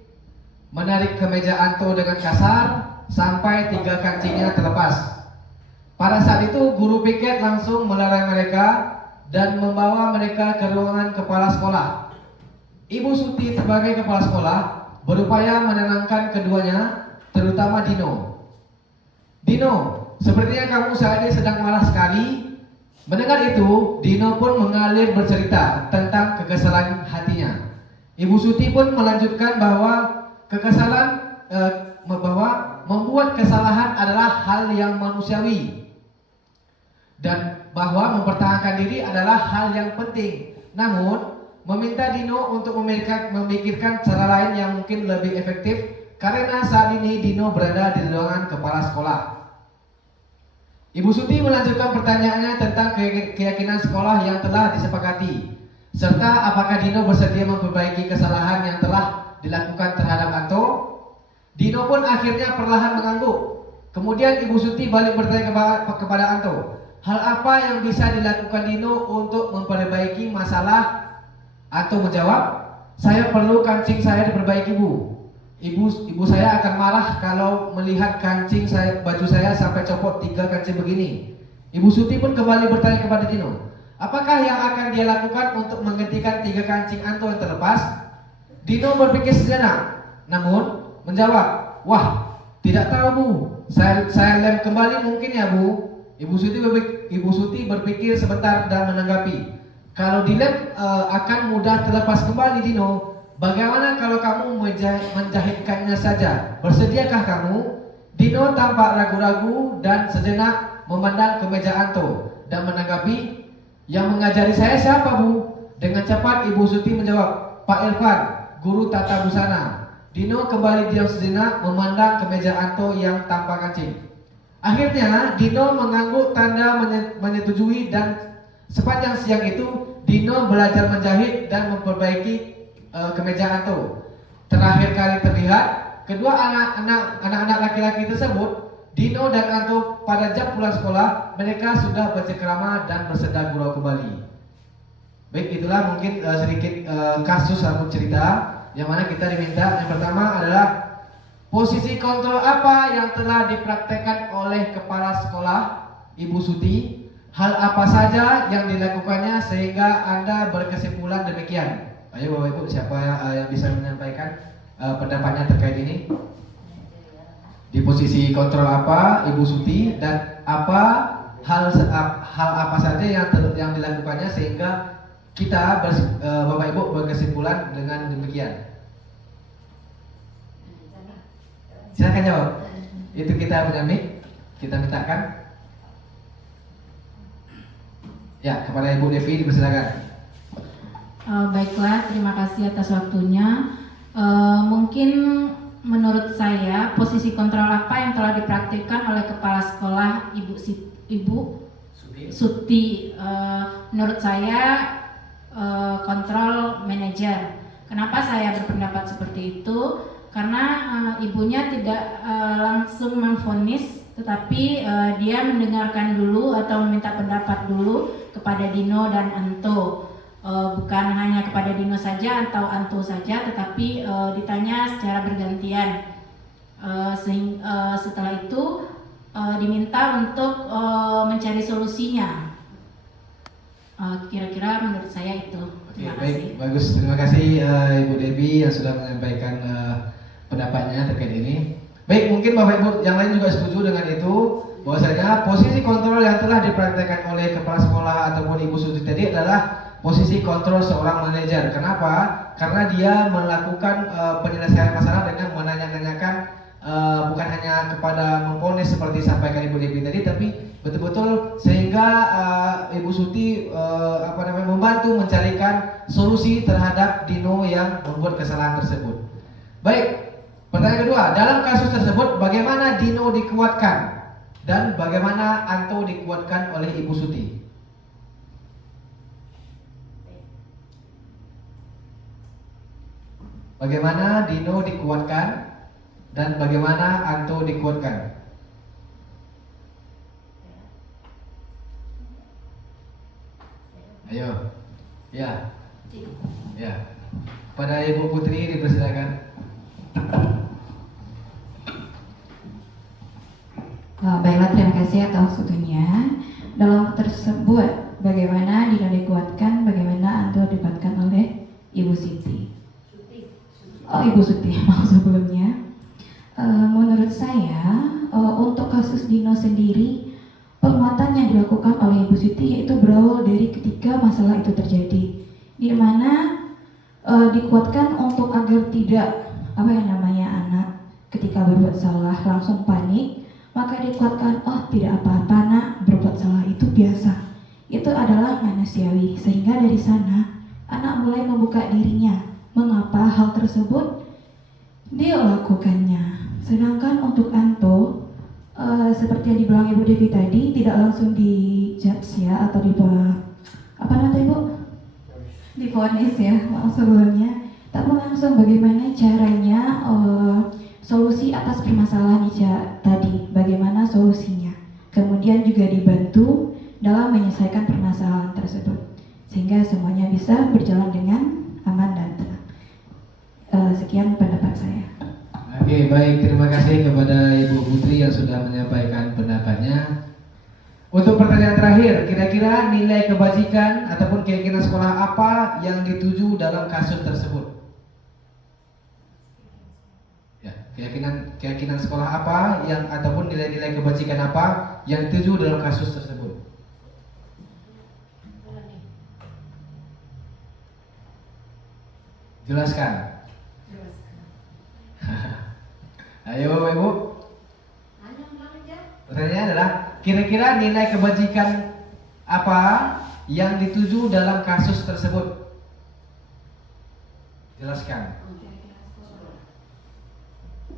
menarik kemeja Anto dengan kasar sampai 3 kancingnya terlepas. Pada saat itu guru piket langsung melarang mereka dan membawa mereka ke ruangan kepala sekolah. Ibu Suti sebagai kepala sekolah berupaya menenangkan keduanya, terutama Dino. Dino, sepertinya kamu saat ini sedang marah sekali. Mendengar itu, Dino pun mengalir bercerita tentang kekesalan hatinya. Ibu Suti pun melanjutkan bahwa membuat kesalahan adalah hal yang manusiawi dan bahwa mempertahankan diri adalah hal yang penting. Namun, meminta Dino untuk memikirkan cara lain yang mungkin lebih efektif karena saat ini Dino berada di ruangan kepala sekolah. Ibu Suti melanjutkan pertanyaannya tentang keyakinan sekolah yang telah disepakati, serta apakah Dino bersedia memperbaiki kesalahan yang telah dilakukan terhadap Anto. Dino pun akhirnya perlahan mengangguk. Kemudian Ibu Suti balik bertanya kepada Anto, hal apa yang bisa dilakukan Dino untuk memperbaiki masalah? Anto menjawab, saya perlu kancing saya diperbaiki Bu. Ibu saya akan marah kalau melihat kancing saya, baju saya sampai copot 3 kancing begini. Ibu Suti pun kembali bertanya kepada Dino, apakah yang akan dia lakukan untuk menggantikan 3 kancing Anto yang terlepas? Dino berpikir sejenak, namun menjawab, wah, tidak tahu Bu. Saya lem kembali mungkin ya Bu. Ibu Suti berpikir sebentar dan menanggapi, kalau dilem akan mudah terlepas kembali Dino. Bagaimana kalau kamu menjahitkannya saja? Bersediakah kamu? Dino tampak ragu-ragu dan sejenak memandang ke meja Anto dan menanggapi, yang mengajari saya siapa Bu? Dengan cepat Ibu Suti menjawab, Pak Irfan, guru tata busana. Dino kembali diam sejenak memandang ke meja Anto yang tanpa kancing. Akhirnya Dino mengangguk tanda menyetujui dan sepanjang siang itu Dino belajar menjahit dan memperbaiki kemeja Anto. Terakhir kali terlihat kedua anak-anak laki-laki tersebut, Dino dan Anto, pada jam pulang sekolah mereka sudah bercengkrama dan bersenda gurau kembali. Baik, itulah mungkin sedikit kasus atau cerita yang mana kita diminta. Yang pertama adalah posisi kontrol apa yang telah dipraktekkan oleh kepala sekolah Ibu Suti, hal apa saja yang dilakukannya sehingga Anda berkesimpulan demikian. Ayo Bapak Ibu, siapa yang bisa menyampaikan pendapatnya terkait ini? Di posisi kontrol apa Ibu Suti dan apa hal apa saja yang dilakukannya sehingga kita Bapak Ibu berkesimpulan dengan demikian. Silakan jawab. Itu kita punya mic, kita mintakan. Ya, kepada Ibu Devi dipersilakan. Baiklah, terima kasih atas waktunya. Mungkin menurut saya posisi kontrol apa yang telah dipraktikkan oleh kepala sekolah Ibu Suti, menurut saya kontrol manajer. Kenapa saya berpendapat seperti itu? Karena ibunya tidak langsung memvonis, tetapi dia mendengarkan dulu atau meminta pendapat dulu kepada Dino dan Anto. Bukan hanya kepada Dino saja atau Anto saja, tetapi ditanya secara bergantian. Setelah itu diminta untuk mencari solusinya. Kira-kira menurut saya itu. Terima kasih. Baik, bagus. Terima kasih Ibu Debbie yang sudah menyampaikan pendapatnya terkait ini. Baik, mungkin Bapak Ibu yang lain juga setuju dengan itu, bahwasanya posisi kontrol yang telah dipraktekkan oleh kepala sekolah ataupun Ibu Suti tadi adalah posisi kontrol seorang manajer. Kenapa? Karena dia melakukan penyelesaian masalah dengan menanya-nanyakan, bukan hanya kepada memvonis seperti sampaikan Ibu Debbie tadi, tapi betul-betul sehingga Ibu Suti membantu mencarikan solusi terhadap Dino yang membuat kesalahan tersebut. Baik, pertanyaan kedua, dalam kasus tersebut bagaimana Dino dikuatkan dan bagaimana Anto dikuatkan oleh Ibu Suti? Bagaimana Dino dikuatkan dan bagaimana Anto dikuatkan? Ayo, ya, ya. Pada Ibu Putri dipersilakan. Baiklah, terima kasih atas waktunya. Dalam tersebut, bagaimana Dino dikuatkan, bagaimana Anto dikuatkan oleh Ibu Siti. Ibu Suti, maaf sebelumnya. Menurut saya, untuk kasus Dino sendiri, penguatan yang dilakukan oleh Ibu Suti yaitu berawal dari ketika masalah itu terjadi, di mana dikuatkan untuk agar tidak anak ketika berbuat salah langsung panik, maka dikuatkan, oh tidak apa-apa nak, berbuat salah itu biasa, itu adalah manusiawi, sehingga dari sana anak mulai membuka dirinya mengapa hal tersebut dia lakukannya. Sedangkan untuk Anto, seperti yang dibilang Ibu Devi tadi, tidak langsung di-judge ya, atau divonis ya, maaf sebelumnya, tapi langsung bagaimana caranya, solusi atas permasalahan tadi, bagaimana solusinya, kemudian juga dibantu dalam menyelesaikan permasalahan tersebut, sehingga semuanya bisa berjalan dengan aman dan tenang. Sekian pendapat saya. Oke, baik, terima kasih kepada Ibu Putri yang sudah menyampaikan pendapatnya. Untuk pertanyaan terakhir, kira-kira nilai kebajikan ataupun keyakinan sekolah apa yang dituju dalam kasus tersebut? Ya, keyakinan sekolah apa yang ataupun nilai-nilai kebajikan apa yang dituju dalam kasus tersebut? Jelaskan. Ayo Bapak Ibu. Pertanyaannya adalah kira-kira nilai kebajikan apa yang dituju dalam kasus tersebut? Jelaskan.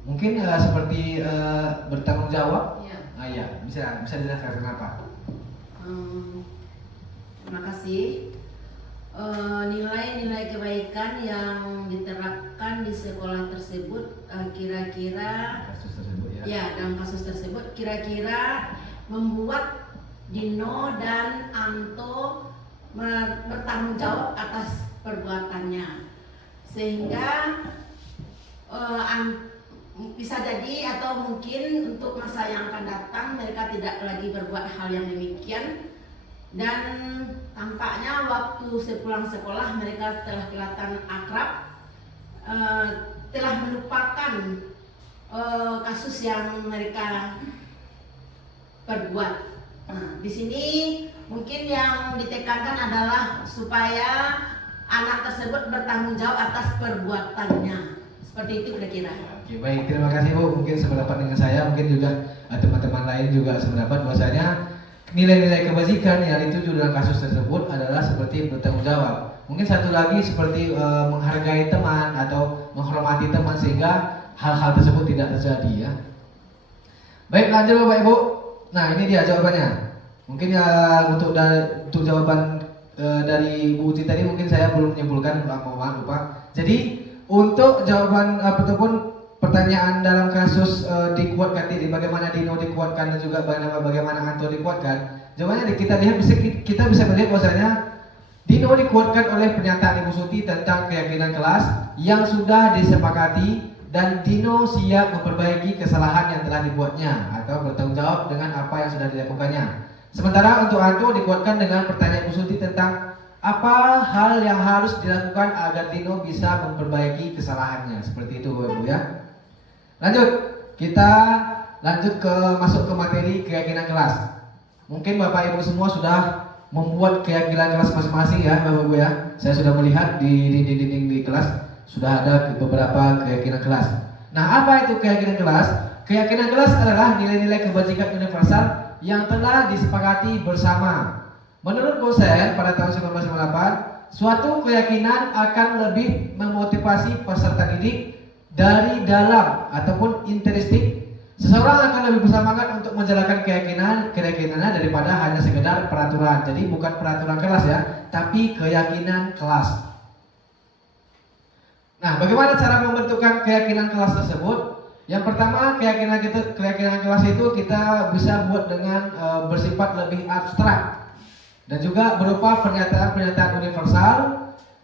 Mungkin seperti bertanggung jawab. Ya, bisa dijelaskan kenapa? Terima kasih. Nilai-nilai kebaikan yang diterapkan di sekolah tersebut kira-kira Kasus tersebut ya. ya dalam kasus tersebut kira-kira membuat Dino dan Anto bertanggung jawab atas perbuatannya, sehingga bisa jadi atau mungkin untuk masa yang akan datang mereka tidak lagi berbuat hal yang demikian. Dan tampaknya waktu sepulang sekolah mereka telah kelihatan akrab, telah melupakan kasus yang mereka perbuat. Nah, di sini mungkin yang ditekankan adalah supaya anak tersebut bertanggung jawab atas perbuatannya. Seperti itu kira-kira. Oke, baik, terima kasih Bu. Mungkin sependapat dengan saya, mungkin juga teman-teman lain juga sependapat bahwasanya nilai-nilai kebajikan yang dituju dalam kasus tersebut adalah seperti bertanggung jawab. Mungkin satu lagi seperti menghargai teman atau menghormati teman sehingga hal-hal tersebut tidak terjadi ya. Baik, lanjut Bapak Ibu. Nah, ini dia jawabannya. Mungkin ya untuk jawaban dari Bu Uti tadi mungkin saya belum menyimpulkan, mohon lupa. Jadi untuk jawaban ataupun pertanyaan dalam kasus dikuatkan tadi bagaimana Dino dikuatkan dan juga bagaimana Anto dikuatkan, jawabannya kita lihat kita bisa melihat bahwasanya Dino dikuatkan oleh pernyataan Ibu Suti tentang keyakinan kelas yang sudah disepakati dan Dino siap memperbaiki kesalahan yang telah dibuatnya atau bertanggung jawab dengan apa yang sudah dilakukannya. Sementara untuk Anto dikuatkan dengan pertanyaan Ibu Suti tentang apa hal yang harus dilakukan agar Dino bisa memperbaiki kesalahannya. Seperti itu Bapak Ibu ya. Lanjut, kita masuk ke materi keyakinan kelas. Mungkin Bapak Ibu semua sudah membuat keyakinan kelas masing-masing ya Bapak Ibu ya. Saya sudah melihat di dinding-dinding di kelas sudah ada beberapa keyakinan kelas. Nah, apa itu keyakinan kelas? Keyakinan kelas adalah nilai-nilai kebajikan universal yang telah disepakati bersama. Menurut dosen pada tahun 1998, suatu keyakinan akan lebih memotivasi peserta didik dari dalam ataupun intrinsik. Seseorang akan lebih bersemangat untuk menjalankan keyakinannya daripada hanya sekedar peraturan. Jadi bukan peraturan kelas ya, tapi keyakinan kelas. Nah, bagaimana cara membentukkan keyakinan kelas tersebut? Yang pertama, keyakinan kelas itu kita bisa buat dengan bersifat lebih abstrak dan juga berupa pernyataan universal.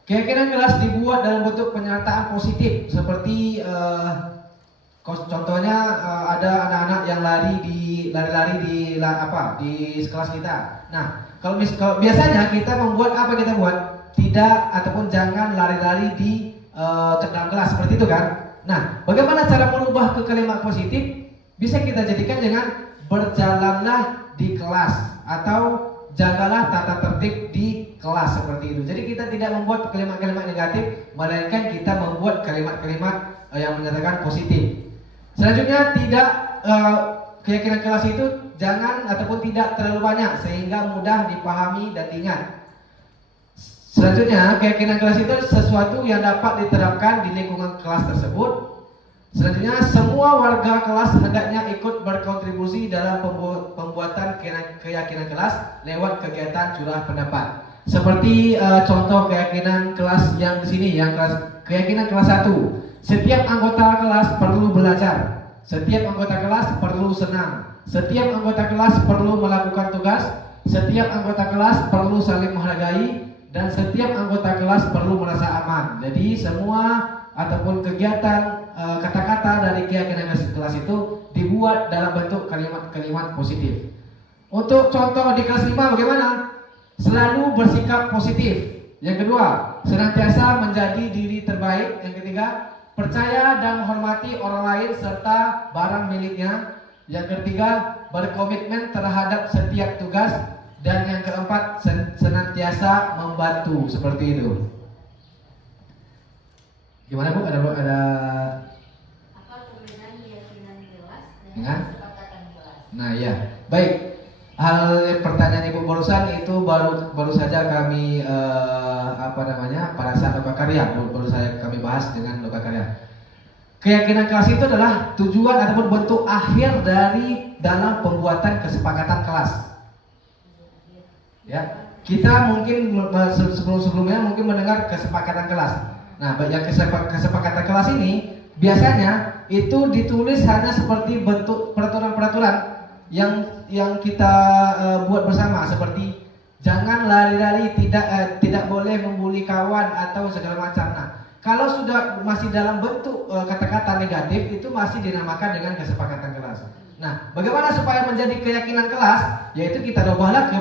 Keyakinan kelas dibuat dalam bentuk pernyataan positif seperti contohnya ada anak-anak yang lari-lari di kelas kita. Nah, kalau biasanya kita membuat apa kita buat? Tidak ataupun jangan lari-lari di dalam kelas seperti itu kan? Nah, bagaimana cara merubah ke kalimat positif? Bisa kita jadikan dengan berjalanlah di kelas atau jagalah tata tertib di kelas seperti itu. Jadi kita tidak membuat kalimat-kalimat negatif, melainkan kita membuat kalimat-kalimat yang menyatakan positif. Selanjutnya keyakinan kelas itu jangan ataupun tidak terlalu banyak sehingga mudah dipahami dan diingat. Selanjutnya keyakinan kelas itu sesuatu yang dapat diterapkan di lingkungan kelas tersebut. Selanjutnya semua warga kelas hendaknya ikut berkontribusi dalam pembuatan keyakinan kelas lewat kegiatan curah pendapat. Seperti contoh keyakinan kelas yang di sini, yang keyakinan kelas 1. Setiap anggota kelas perlu belajar. Setiap anggota kelas perlu senang. Setiap anggota kelas perlu melakukan tugas. Setiap anggota kelas perlu saling menghargai dan setiap anggota kelas perlu merasa aman. Jadi semua ataupun kegiatan kata-kata dari keyakinan kelas itu dibuat dalam bentuk kalimat-kalimat positif. Untuk contoh di kelas 5 bagaimana? Selalu bersikap positif. Yang kedua, senantiasa menjadi diri terbaik. Yang ketiga, percaya dan menghormati orang lain serta barang miliknya. Yang ketiga, berkomitmen terhadap setiap tugas. Dan yang keempat, senantiasa membantu. Seperti itu. Gimana Bu? Ada Apa perbedaan keyakinan kelas dengan kesepakatan kelas? Nah ya, baik. Hal pertanyaan Ibu barusan itu baru saja kami pada saat loka karya baru saja kami bahas dengan loka karya. Keyakinan kelas itu adalah tujuan ataupun bentuk akhir dari dalam pembuatan kesepakatan kelas. Ya, kita mungkin sebelumnya mungkin mendengar kesepakatan kelas. Nah, yang kesepakatan kelas ini biasanya itu ditulis hanya seperti bentuk peraturan-peraturan yang kita buat bersama, seperti jangan lari-lari, tidak boleh membuli kawan atau segala macam. Nah, kalau sudah masih dalam bentuk kata-kata negatif itu masih dinamakan dengan kesepakatan kelas. Nah, bagaimana supaya menjadi keyakinan kelas? Yaitu kita ubahlah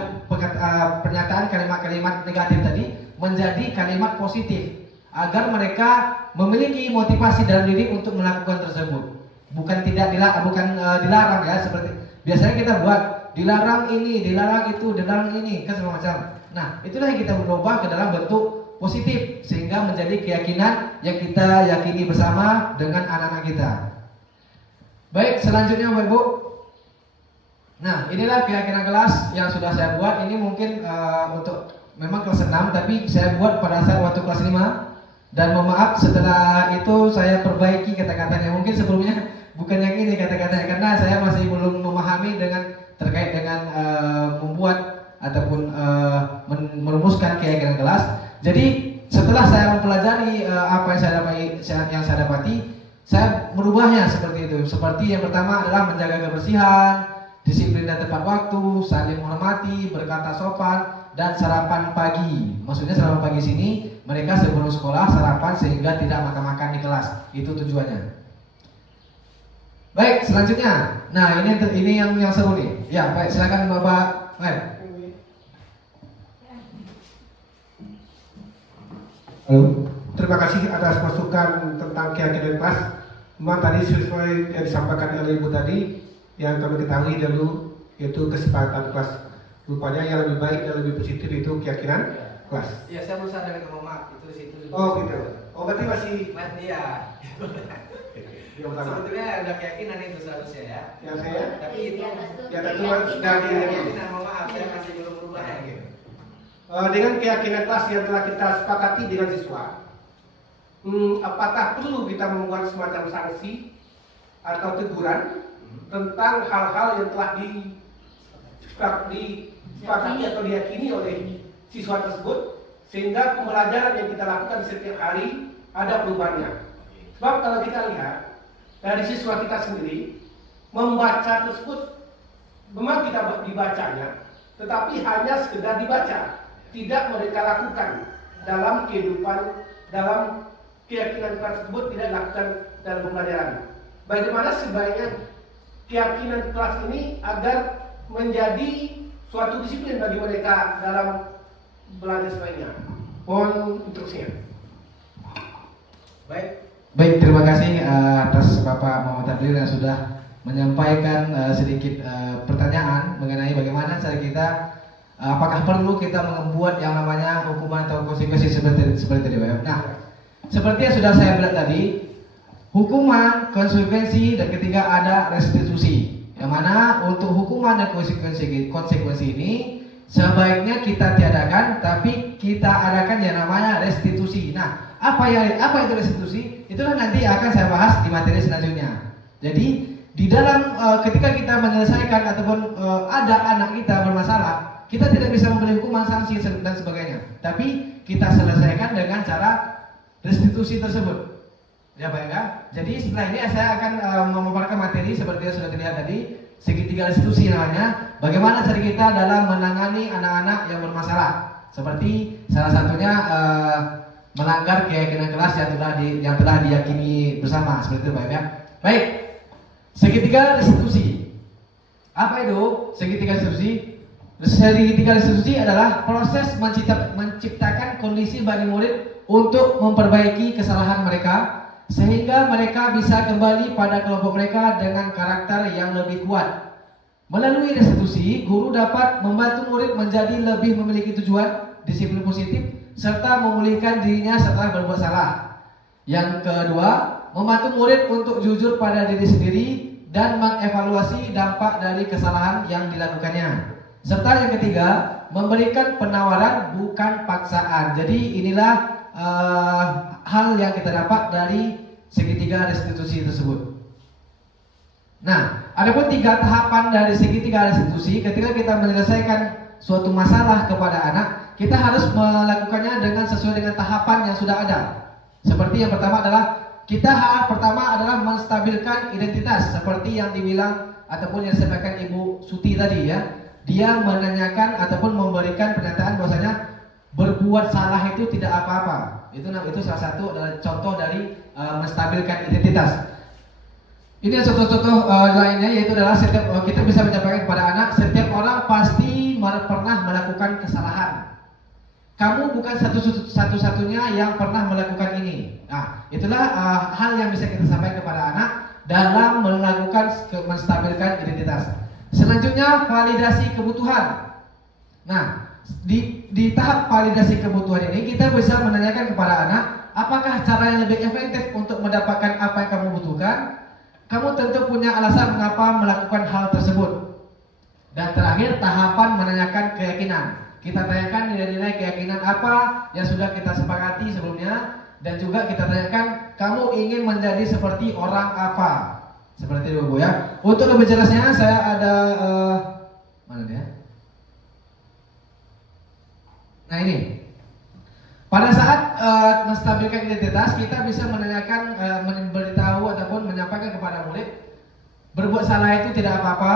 pernyataan kalimat-kalimat negatif tadi menjadi kalimat positif agar mereka memiliki motivasi dalam diri untuk melakukan tersebut. Bukan dilarang ya, seperti biasanya kita buat dilarang ini, dilarang itu, dilarang ini, kan segala macam. Nah, itulah yang kita berubah ke dalam bentuk positif sehingga menjadi keyakinan yang kita yakini bersama dengan anak-anak kita. Baik, selanjutnya Bapak Ibu. Nah, inilah keyakinan kelas yang sudah saya buat. Ini mungkin untuk memang kelas 6, tapi saya buat pada saat waktu kelas 5. Dan mohon maaf setelah itu saya perbaiki kata-katanya. Mungkin sebelumnya bukan yang ini kata-katanya karena saya masih belum memahami terkait dengan membuat ataupun merumuskan keyakinan kelas. Jadi setelah saya mempelajari apa yang saya dapati, saya merubahnya seperti itu. Seperti yang pertama adalah menjaga kebersihan, disiplin dan tepat waktu, saling menghormati, berkata sopan, dan sarapan pagi. Maksudnya sarapan pagi sini mereka sebelum sekolah sarapan sehingga tidak makan-makan di kelas. Itu tujuannya. Baik, selanjutnya. Nah, ini yang seru nih. Ya, baik, silakan Bapak. Baik. Halo, terima kasih atas masukan tentang keyakinan kelas. Memang tadi sesuai yang disampaikan oleh Ibu tadi, yang kami ketahui dulu yaitu kesepakatan kelas. Rupanya yang lebih baik dan lebih positif itu keyakinan kelas. Iya, saya berusaha dengan mohon maaf itu di situ. Oh gitu. Oh berarti masih. Iya. Yang pertama. Sebetulnya ada keyakinan itu seharusnya ya. Yang saya. Tapi itu Yang kedua dari keyakinan, mohon maaf saya masih belum berubah ya. Dengan keyakinan kelas yang telah kita sepakati dengan siswa, apakah perlu kita membuat semacam sanksi atau teguran tentang hal-hal yang telah disepakati atau diyakini oleh siswa tersebut, sehingga pembelajaran yang kita lakukan setiap hari ada perubahannya. Sebab kalau kita lihat dari siswa kita sendiri, membaca tersebut memang kita dibacanya, tetapi hanya sekedar dibaca, tidak mereka lakukan dalam kehidupan, dalam keyakinan kelas tersebut tidak dilakukan dalam pembelajaran. Bagaimana sebaiknya keyakinan kelas ini agar menjadi suatu disiplin bagi mereka dalam belajar sebaiknya. Mohon instruksinya. Baik, terima kasih atas Bapak Muhammad Abdul yang sudah menyampaikan sedikit pertanyaan mengenai bagaimana cara kita apakah perlu kita membuat yang namanya hukuman atau konsekuensi seperti tadi Bapak. Nah, seperti yang sudah saya bilang tadi, hukuman, konsekuensi, dan ketiga ada restitusi. Yang mana untuk hukuman dan konsekuensi ini sebaiknya kita tiadakan, tapi kita adakan yang namanya restitusi. Nah, apa itu restitusi? Itulah nanti akan saya bahas di materi selanjutnya. Jadi di dalam ketika kita menyelesaikan ataupun ada anak kita bermasalah, kita tidak bisa memberi hukuman, sanksi dan sebagainya, tapi kita selesaikan dengan cara restitusi tersebut. Ya Pak ya. Jadi setelah ini saya akan memaparkan materi seperti yang sudah dilihat tadi, segitiga restitusi namanya. Bagaimana cara kita dalam menangani anak-anak yang bermasalah. Seperti salah satunya melanggar keyakinan kelas yang telah diyakini bersama, seperti itu Pak ya. Baik. Segitiga restitusi. Apa itu segitiga restitusi? Segitiga restitusi adalah proses menciptakan kondisi bagi murid untuk memperbaiki kesalahan mereka sehingga mereka bisa kembali pada kelompok mereka dengan karakter yang lebih kuat. Melalui restitusi, guru dapat membantu murid menjadi lebih memiliki tujuan, disiplin positif, serta memulihkan dirinya setelah berbuat salah. Yang kedua, membantu murid untuk jujur pada diri sendiri dan mengevaluasi dampak dari kesalahan yang dilakukannya. Serta yang ketiga, memberikan penawaran bukan paksaan. Jadi inilah hal yang kita dapat dari segitiga restitusi tersebut. Nah, adapun 3 tahapan dari segitiga restitusi, ketika kita menyelesaikan suatu masalah kepada anak, kita harus melakukannya dengan sesuai dengan tahapan yang sudah ada. Seperti yang pertama adalah pertama adalah menstabilkan identitas, seperti yang dibilang ataupun yang disampaikan Ibu Suti tadi ya. Dia menanyakan ataupun memberikan pernyataan bahwasanya berbuat salah itu tidak apa-apa. Itu salah satu adalah contoh dari menstabilkan identitas. Ini contoh-contoh lainnya, yaitu adalah kita bisa menyampaikan kepada anak, setiap orang pasti pernah melakukan kesalahan. Kamu bukan satu-satunya yang pernah melakukan ini. Nah, itulah hal yang bisa kita sampaikan kepada anak dalam melakukan menstabilkan identitas. Selanjutnya, validasi kebutuhan. Nah, di tahap validasi kebutuhan ini kita bisa menanyakan kepada anak, apakah cara yang lebih efektif untuk mendapatkan apa yang kamu butuhkan? Kamu tentu punya alasan mengapa melakukan hal tersebut. Dan terakhir, tahapan menanyakan keyakinan. Kita tanyakan nilai-nilai keyakinan apa yang sudah kita sepakati sebelumnya, dan juga kita tanyakan, kamu ingin menjadi seperti orang apa? Seperti itu Bu ya. Untuk lebih jelasnya saya ada mana dia? Nah ini. Pada saat menstabilkan identitas, kita bisa menanyakan, memberitahu ataupun menyampaikan kepada murid, berbuat salah itu tidak apa-apa,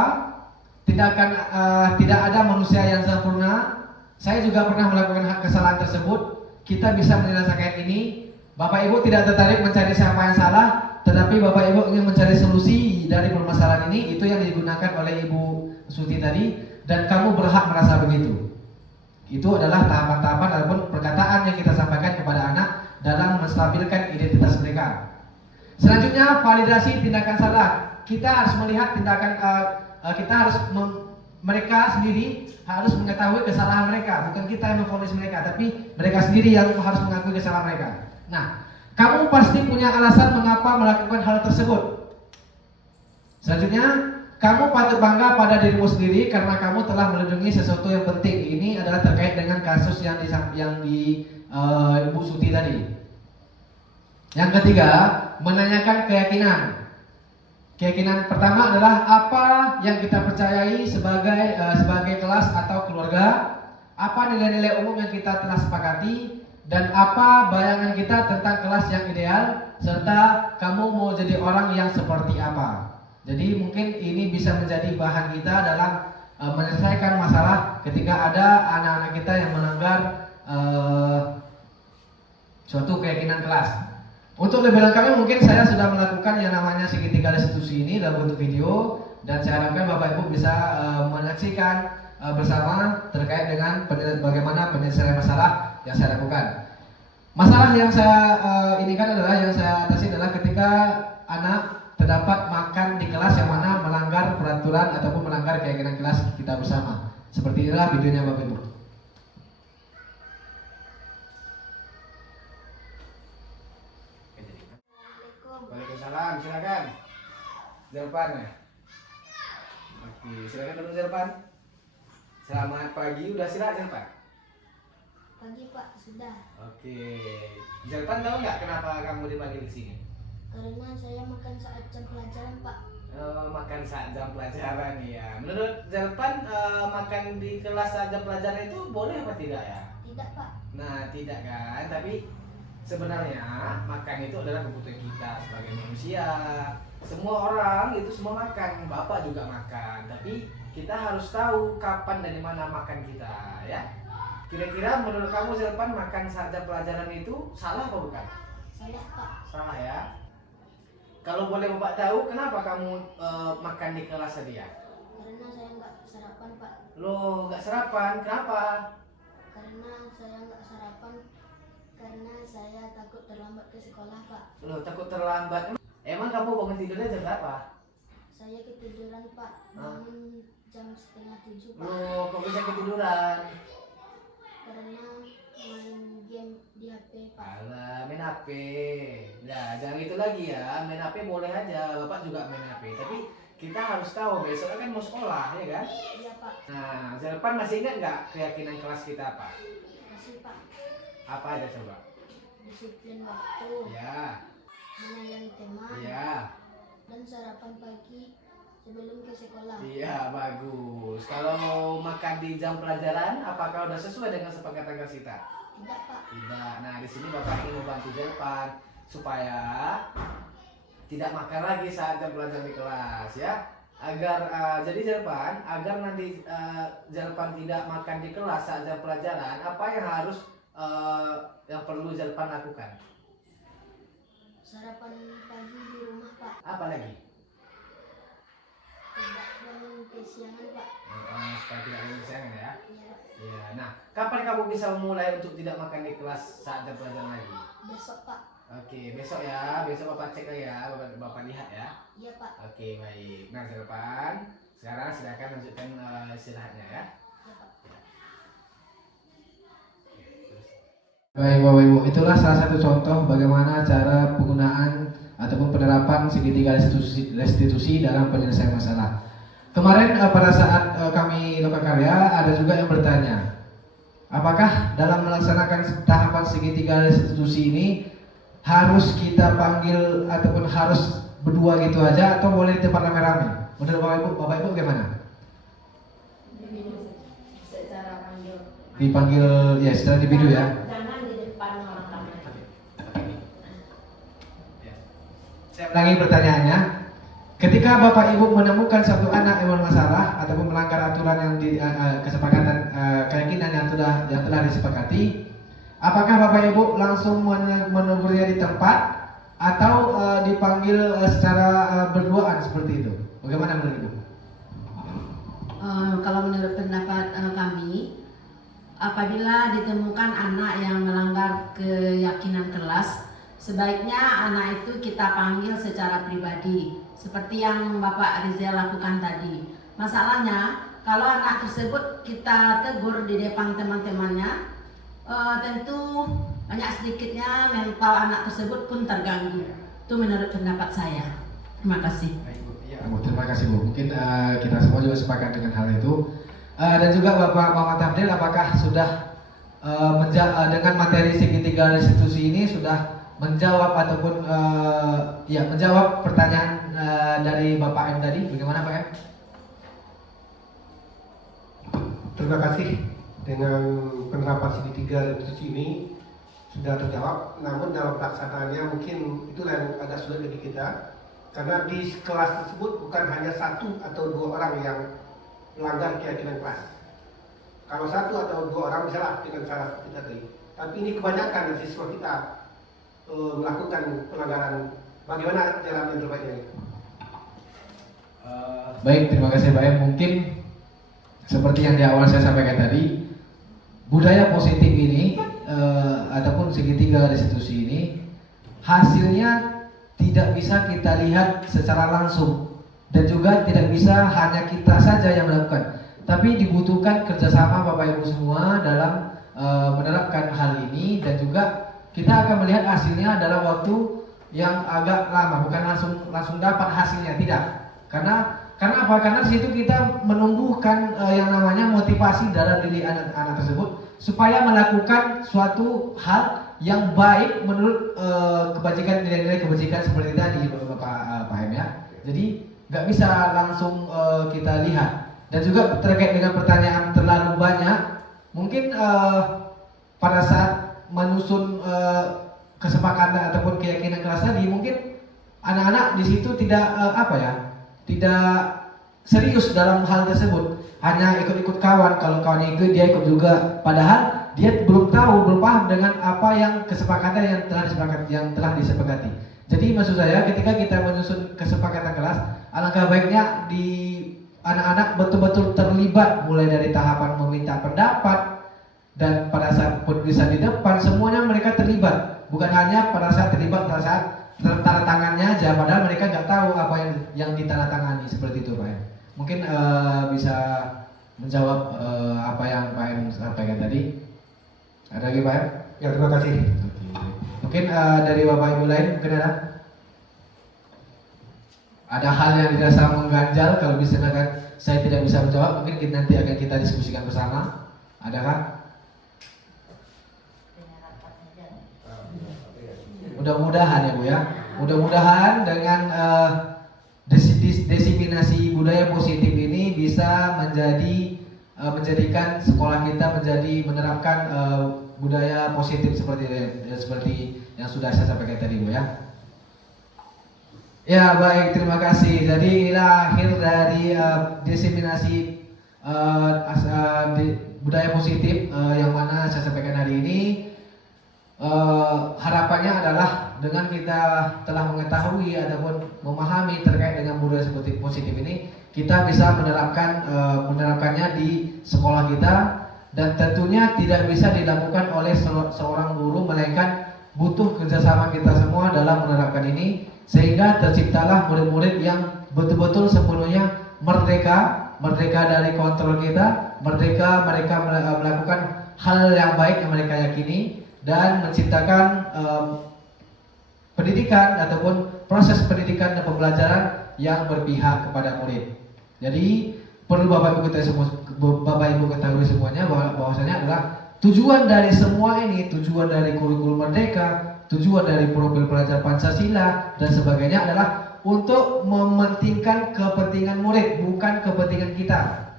tidak ada manusia yang sempurna. Saya juga pernah melakukan kesalahan tersebut. Kita bisa menyelesaikan ini. Bapak Ibu tidak tertarik mencari siapa yang salah, tetapi Bapak Ibu ingin mencari solusi dari permasalahan ini. Itu yang digunakan oleh Ibu Suti tadi, dan kamu berhak merasa begitu. Itu adalah tahapan-tahapan ataupun perkataan yang kita sampaikan kepada anak dalam menstabilkan identitas mereka. Selanjutnya, validasi tindakan salah. Kita harus melihat tindakan mereka sendiri harus mengetahui kesalahan mereka, bukan kita yang memvonis mereka, tapi mereka sendiri yang harus mengakui kesalahan mereka. Nah, kamu pasti punya alasan mengapa melakukan hal tersebut. Selanjutnya, kamu patut bangga pada dirimu sendiri karena kamu telah melindungi sesuatu yang penting. Ini adalah terkait dengan kasus yang di Ibu Suti tadi. Yang ketiga, menanyakan keyakinan. Keyakinan pertama adalah apa yang kita percayai sebagai kelas atau keluarga, apa nilai-nilai umum yang kita telah sepakati, dan apa bayangan kita tentang kelas yang ideal, serta kamu mau jadi orang yang seperti apa. Jadi mungkin ini bisa menjadi bahan kita dalam menyelesaikan masalah ketika ada anak-anak kita yang melanggar suatu keyakinan kelas. Untuk lebih lengkapnya mungkin saya sudah melakukan yang namanya segitiga restitusi ini dalam bentuk video, dan saya harapkan Bapak Ibu bisa menyaksikan bersama terkait dengan bagaimana penyelesaian masalah yang saya lakukan. Masalah yang saya yang saya atasi adalah ketika anak terdapat makan di kelas yang mana melanggar peraturan ataupun melanggar keyakinan kelas kita bersama. Seperti inilah videonya Bapak Ibu. Waalaikumsalam, silakan. Zelpan ya. Oke, silakan dulu Zelpan. Selamat pagi, udah silakan Zelpan. Pagi Pak, sudah. Oke, Zelpan tahu nggak kenapa kamu dipanggil ke sini? Karena saya makan saat jam pelajaran Pak. Makan saat jam pelajaran ya. Menurut Zelpan makan di kelas saat jam pelajaran itu boleh apa tidak ya? Tidak Pak. Nah tidak kan, tapi sebenarnya makan itu adalah kebutuhan kita sebagai manusia. Semua orang itu semua makan, Bapak juga makan. Tapi kita harus tahu kapan dan di mana makan kita ya. Kira-kira menurut kamu Zelpan makan saat jam pelajaran itu salah apa bukan? Salah Pak. Salah ya. Kalau boleh Bapak tahu, kenapa kamu makan di kelas tadi ya? Karena saya nggak sarapan Pak. Lo nggak sarapan, kenapa? Karena saya nggak sarapan karena saya takut terlambat ke sekolah Pak. Lo takut terlambat. Emang kamu bangun tidurnya jam berapa? Saya ketiduran Pak. Bangun jam 6:30 Pak. Lo kok bisa ketiduran? Karena main game di HP Pak. Alah, main HP. Nah, jangan itu lagi ya. Main HP boleh aja. Bapak juga main HP. Tapi kita harus tahu besok kan mau sekolah, ya kan? Iya Pak. Nah, Zelpan masih ingat nggak keyakinan kelas kita apa? Kasih Pak. Apa aja coba? Disiplin waktu. Ya, Menyayangi teman. iya, Dan sarapan pagi sebelum ke sekolah. iya, bagus. Kalau mau makan di jam pelajaran, apakah udah sesuai dengan sepakatan kelas kita? Tidak Pak. Tidak. Nah, di sini Bapak ingin membantu Zelpan supaya tidak makan lagi saat jam pelajaran di kelas ya. Agar jadi Zelpan, agar nanti Zelpan tidak makan di kelas saat jam pelajaran, apa yang harus yang perlu Zelpan lakukan? Sarapan pagi di rumah Pak. Apa lagi? Tidak bangun kesiangan Pak. Supaya tidak bangun kesiangan ya. Iya Pak. Iya. Nah, kapan kamu bisa memulai untuk tidak makan di kelas saat jam pelajaran lagi? Besok Pak. Oke, besok ya. Besok Bapak cek lagi ya. Bapak lihat ya. Iya Pak. Oke, baik. Nah, Zelpan, sekarang silakan lanjutkan istirahatnya ya. Iya Pak. Baik Bapak Ibu, itulah salah satu contoh bagaimana cara penggunaan ataupun penerapan segitiga restitusi dalam penyelesaian masalah. Kemarin pada saat kami lokakarya ada juga yang bertanya, apakah dalam melaksanakan tahapan segitiga restitusi ini harus kita panggil ataupun harus berdua gitu aja atau boleh di tempat rame-rame? Menurut Bapak Ibu bagaimana? Secara panggil. Dipanggil ya secara individu ya. Jangan di depan orang ramai. Saya ulangi pertanyaannya. Ketika Bapak Ibu menemukan satu anak yang bermasalah ataupun melanggar aturan yang kesepakatan keyakinan yang telah disepakati, apakah Bapak Ibu langsung menegurnya di tempat atau dipanggil secara berduaan seperti itu? Bagaimana menurut Ibu? Kalau menurut pendapat kami, apabila ditemukan anak yang melanggar keyakinan kelas, sebaiknya anak itu kita panggil secara pribadi, seperti yang Bapak Rizal lakukan tadi. Masalahnya, kalau anak tersebut kita tegur di depan teman-temannya, tentu banyak sedikitnya mental anak tersebut pun terganggu. Itu menurut pendapat saya. Terima kasih. Baik Bu, ya Bu, terima kasih Bu. Mungkin kita semua juga sepakat dengan hal itu. Dan juga Bapak Muhammad Hamdil, apakah sudah dengan materi segitiga restitusi ini sudah menjawab ataupun menjawab pertanyaan dari Bapak M tadi? Bagaimana Pak M? Terima kasih. Dengan penerapan segitiga restitusi ini sudah terjawab. Namun dalam pelaksanaannya mungkin itulah yang agak sulit bagi kita. Karena di kelas tersebut bukan hanya satu atau dua orang yang melanggar keyakinan kelas. Kalau satu atau dua orang bisa lah dengan cara seperti tadi. Tapi ini kebanyakan dari siswa kita melakukan pelanggaran. Bagaimana jalan yang terbaik ini? Baik, terima kasih Pak M. Mungkin seperti yang di awal saya sampaikan tadi, budaya positif ini ataupun segitiga restitusi ini hasilnya tidak bisa kita lihat secara langsung dan juga tidak bisa hanya kita saja yang melakukan, tapi dibutuhkan kerjasama Bapak Ibu semua dalam menerapkan hal ini, dan juga kita akan melihat hasilnya dalam waktu yang agak lama, bukan langsung dapat hasilnya, tidak. Karena apa? Karena di situ kita menumbuhkan yang namanya motivasi dalam diri anak-anak tersebut supaya melakukan suatu hal yang baik menurut kebajikan, nilai-nilai kebajikan seperti tadi Bapak M ya. Jadi nggak bisa langsung kita lihat. Dan juga terkait dengan pertanyaan terlalu banyak, mungkin pada saat menyusun kesepakatan ataupun keyakinan kelas tadi, mungkin anak-anak di situ tidak tidak serius dalam hal tersebut, hanya ikut-ikut kawan. Kalau kawannya ikut, dia ikut juga, padahal dia belum tahu, belum paham dengan apa yang kesepakatan yang telah disepakati. Jadi maksud saya ketika kita menyusun kesepakatan kelas, alangkah baiknya di anak-anak betul-betul terlibat mulai dari tahapan meminta pendapat dan pada saat penulisan di depan semuanya mereka terlibat, bukan hanya pada saat terlibat pada saat tanda tangannya aja, padahal mereka nggak tahu apa yang ditandatangani seperti itu Pak M. Mungkin bisa menjawab apa yang Pak M sampaikan tadi. Ada lagi Pak M? Ya, terima kasih. Mungkin dari Bapak Ibu lain mungkin ada hal yang dirasa mengganjal, kalau misalkan saya tidak bisa menjawab, mungkin nanti akan kita diskusikan bersama. Adakah? Mudah-mudahan ya Bu ya. Mudah-mudahan dengan diseminasi budaya positif ini bisa menjadikan sekolah kita menerapkan budaya positif seperti yang sudah saya sampaikan tadi Bu ya. Ya baik, terima kasih. Jadi inilah akhir dari diseminasi budaya positif yang mana saya sampaikan hari ini. Harapannya adalah dengan kita telah mengetahui ataupun memahami terkait dengan budaya positif ini, kita bisa menerapkannya di sekolah kita, dan tentunya tidak bisa dilakukan oleh seorang guru, melainkan butuh kerjasama kita semua dalam menerapkan ini, sehingga terciptalah murid-murid yang betul-betul sepenuhnya merdeka dari kontrol kita, merdeka mereka melakukan hal yang baik yang mereka yakini, dan menciptakan pendidikan ataupun proses pendidikan dan pembelajaran yang berpihak kepada murid. Jadi perlu Bapak Ibu ketahui semuanya bahwasanya adalah tujuan dari semua ini, tujuan dari kurikulum merdeka, tujuan dari profil pelajar Pancasila dan sebagainya adalah untuk mementingkan kepentingan murid, bukan kepentingan kita.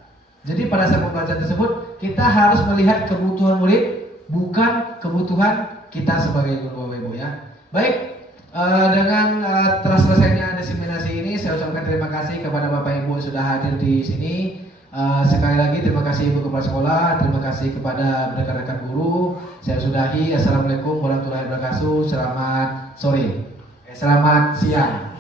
Jadi pada saat pembelajaran tersebut kita harus melihat kebutuhan murid, bukan kebutuhan kita sebagai guru Bapak Ibu ya. Baik, dengan telah selesainya diseminasi ini, saya ucapkan terima kasih kepada Bapak Ibu yang sudah hadir di sini. Sekali lagi terima kasih Ibu Kepala Sekolah, terima kasih kepada rekan-rekan guru. Saya sudahi. Assalamualaikum warahmatullahi wabarakatuh. Selamat sore. Selamat siang.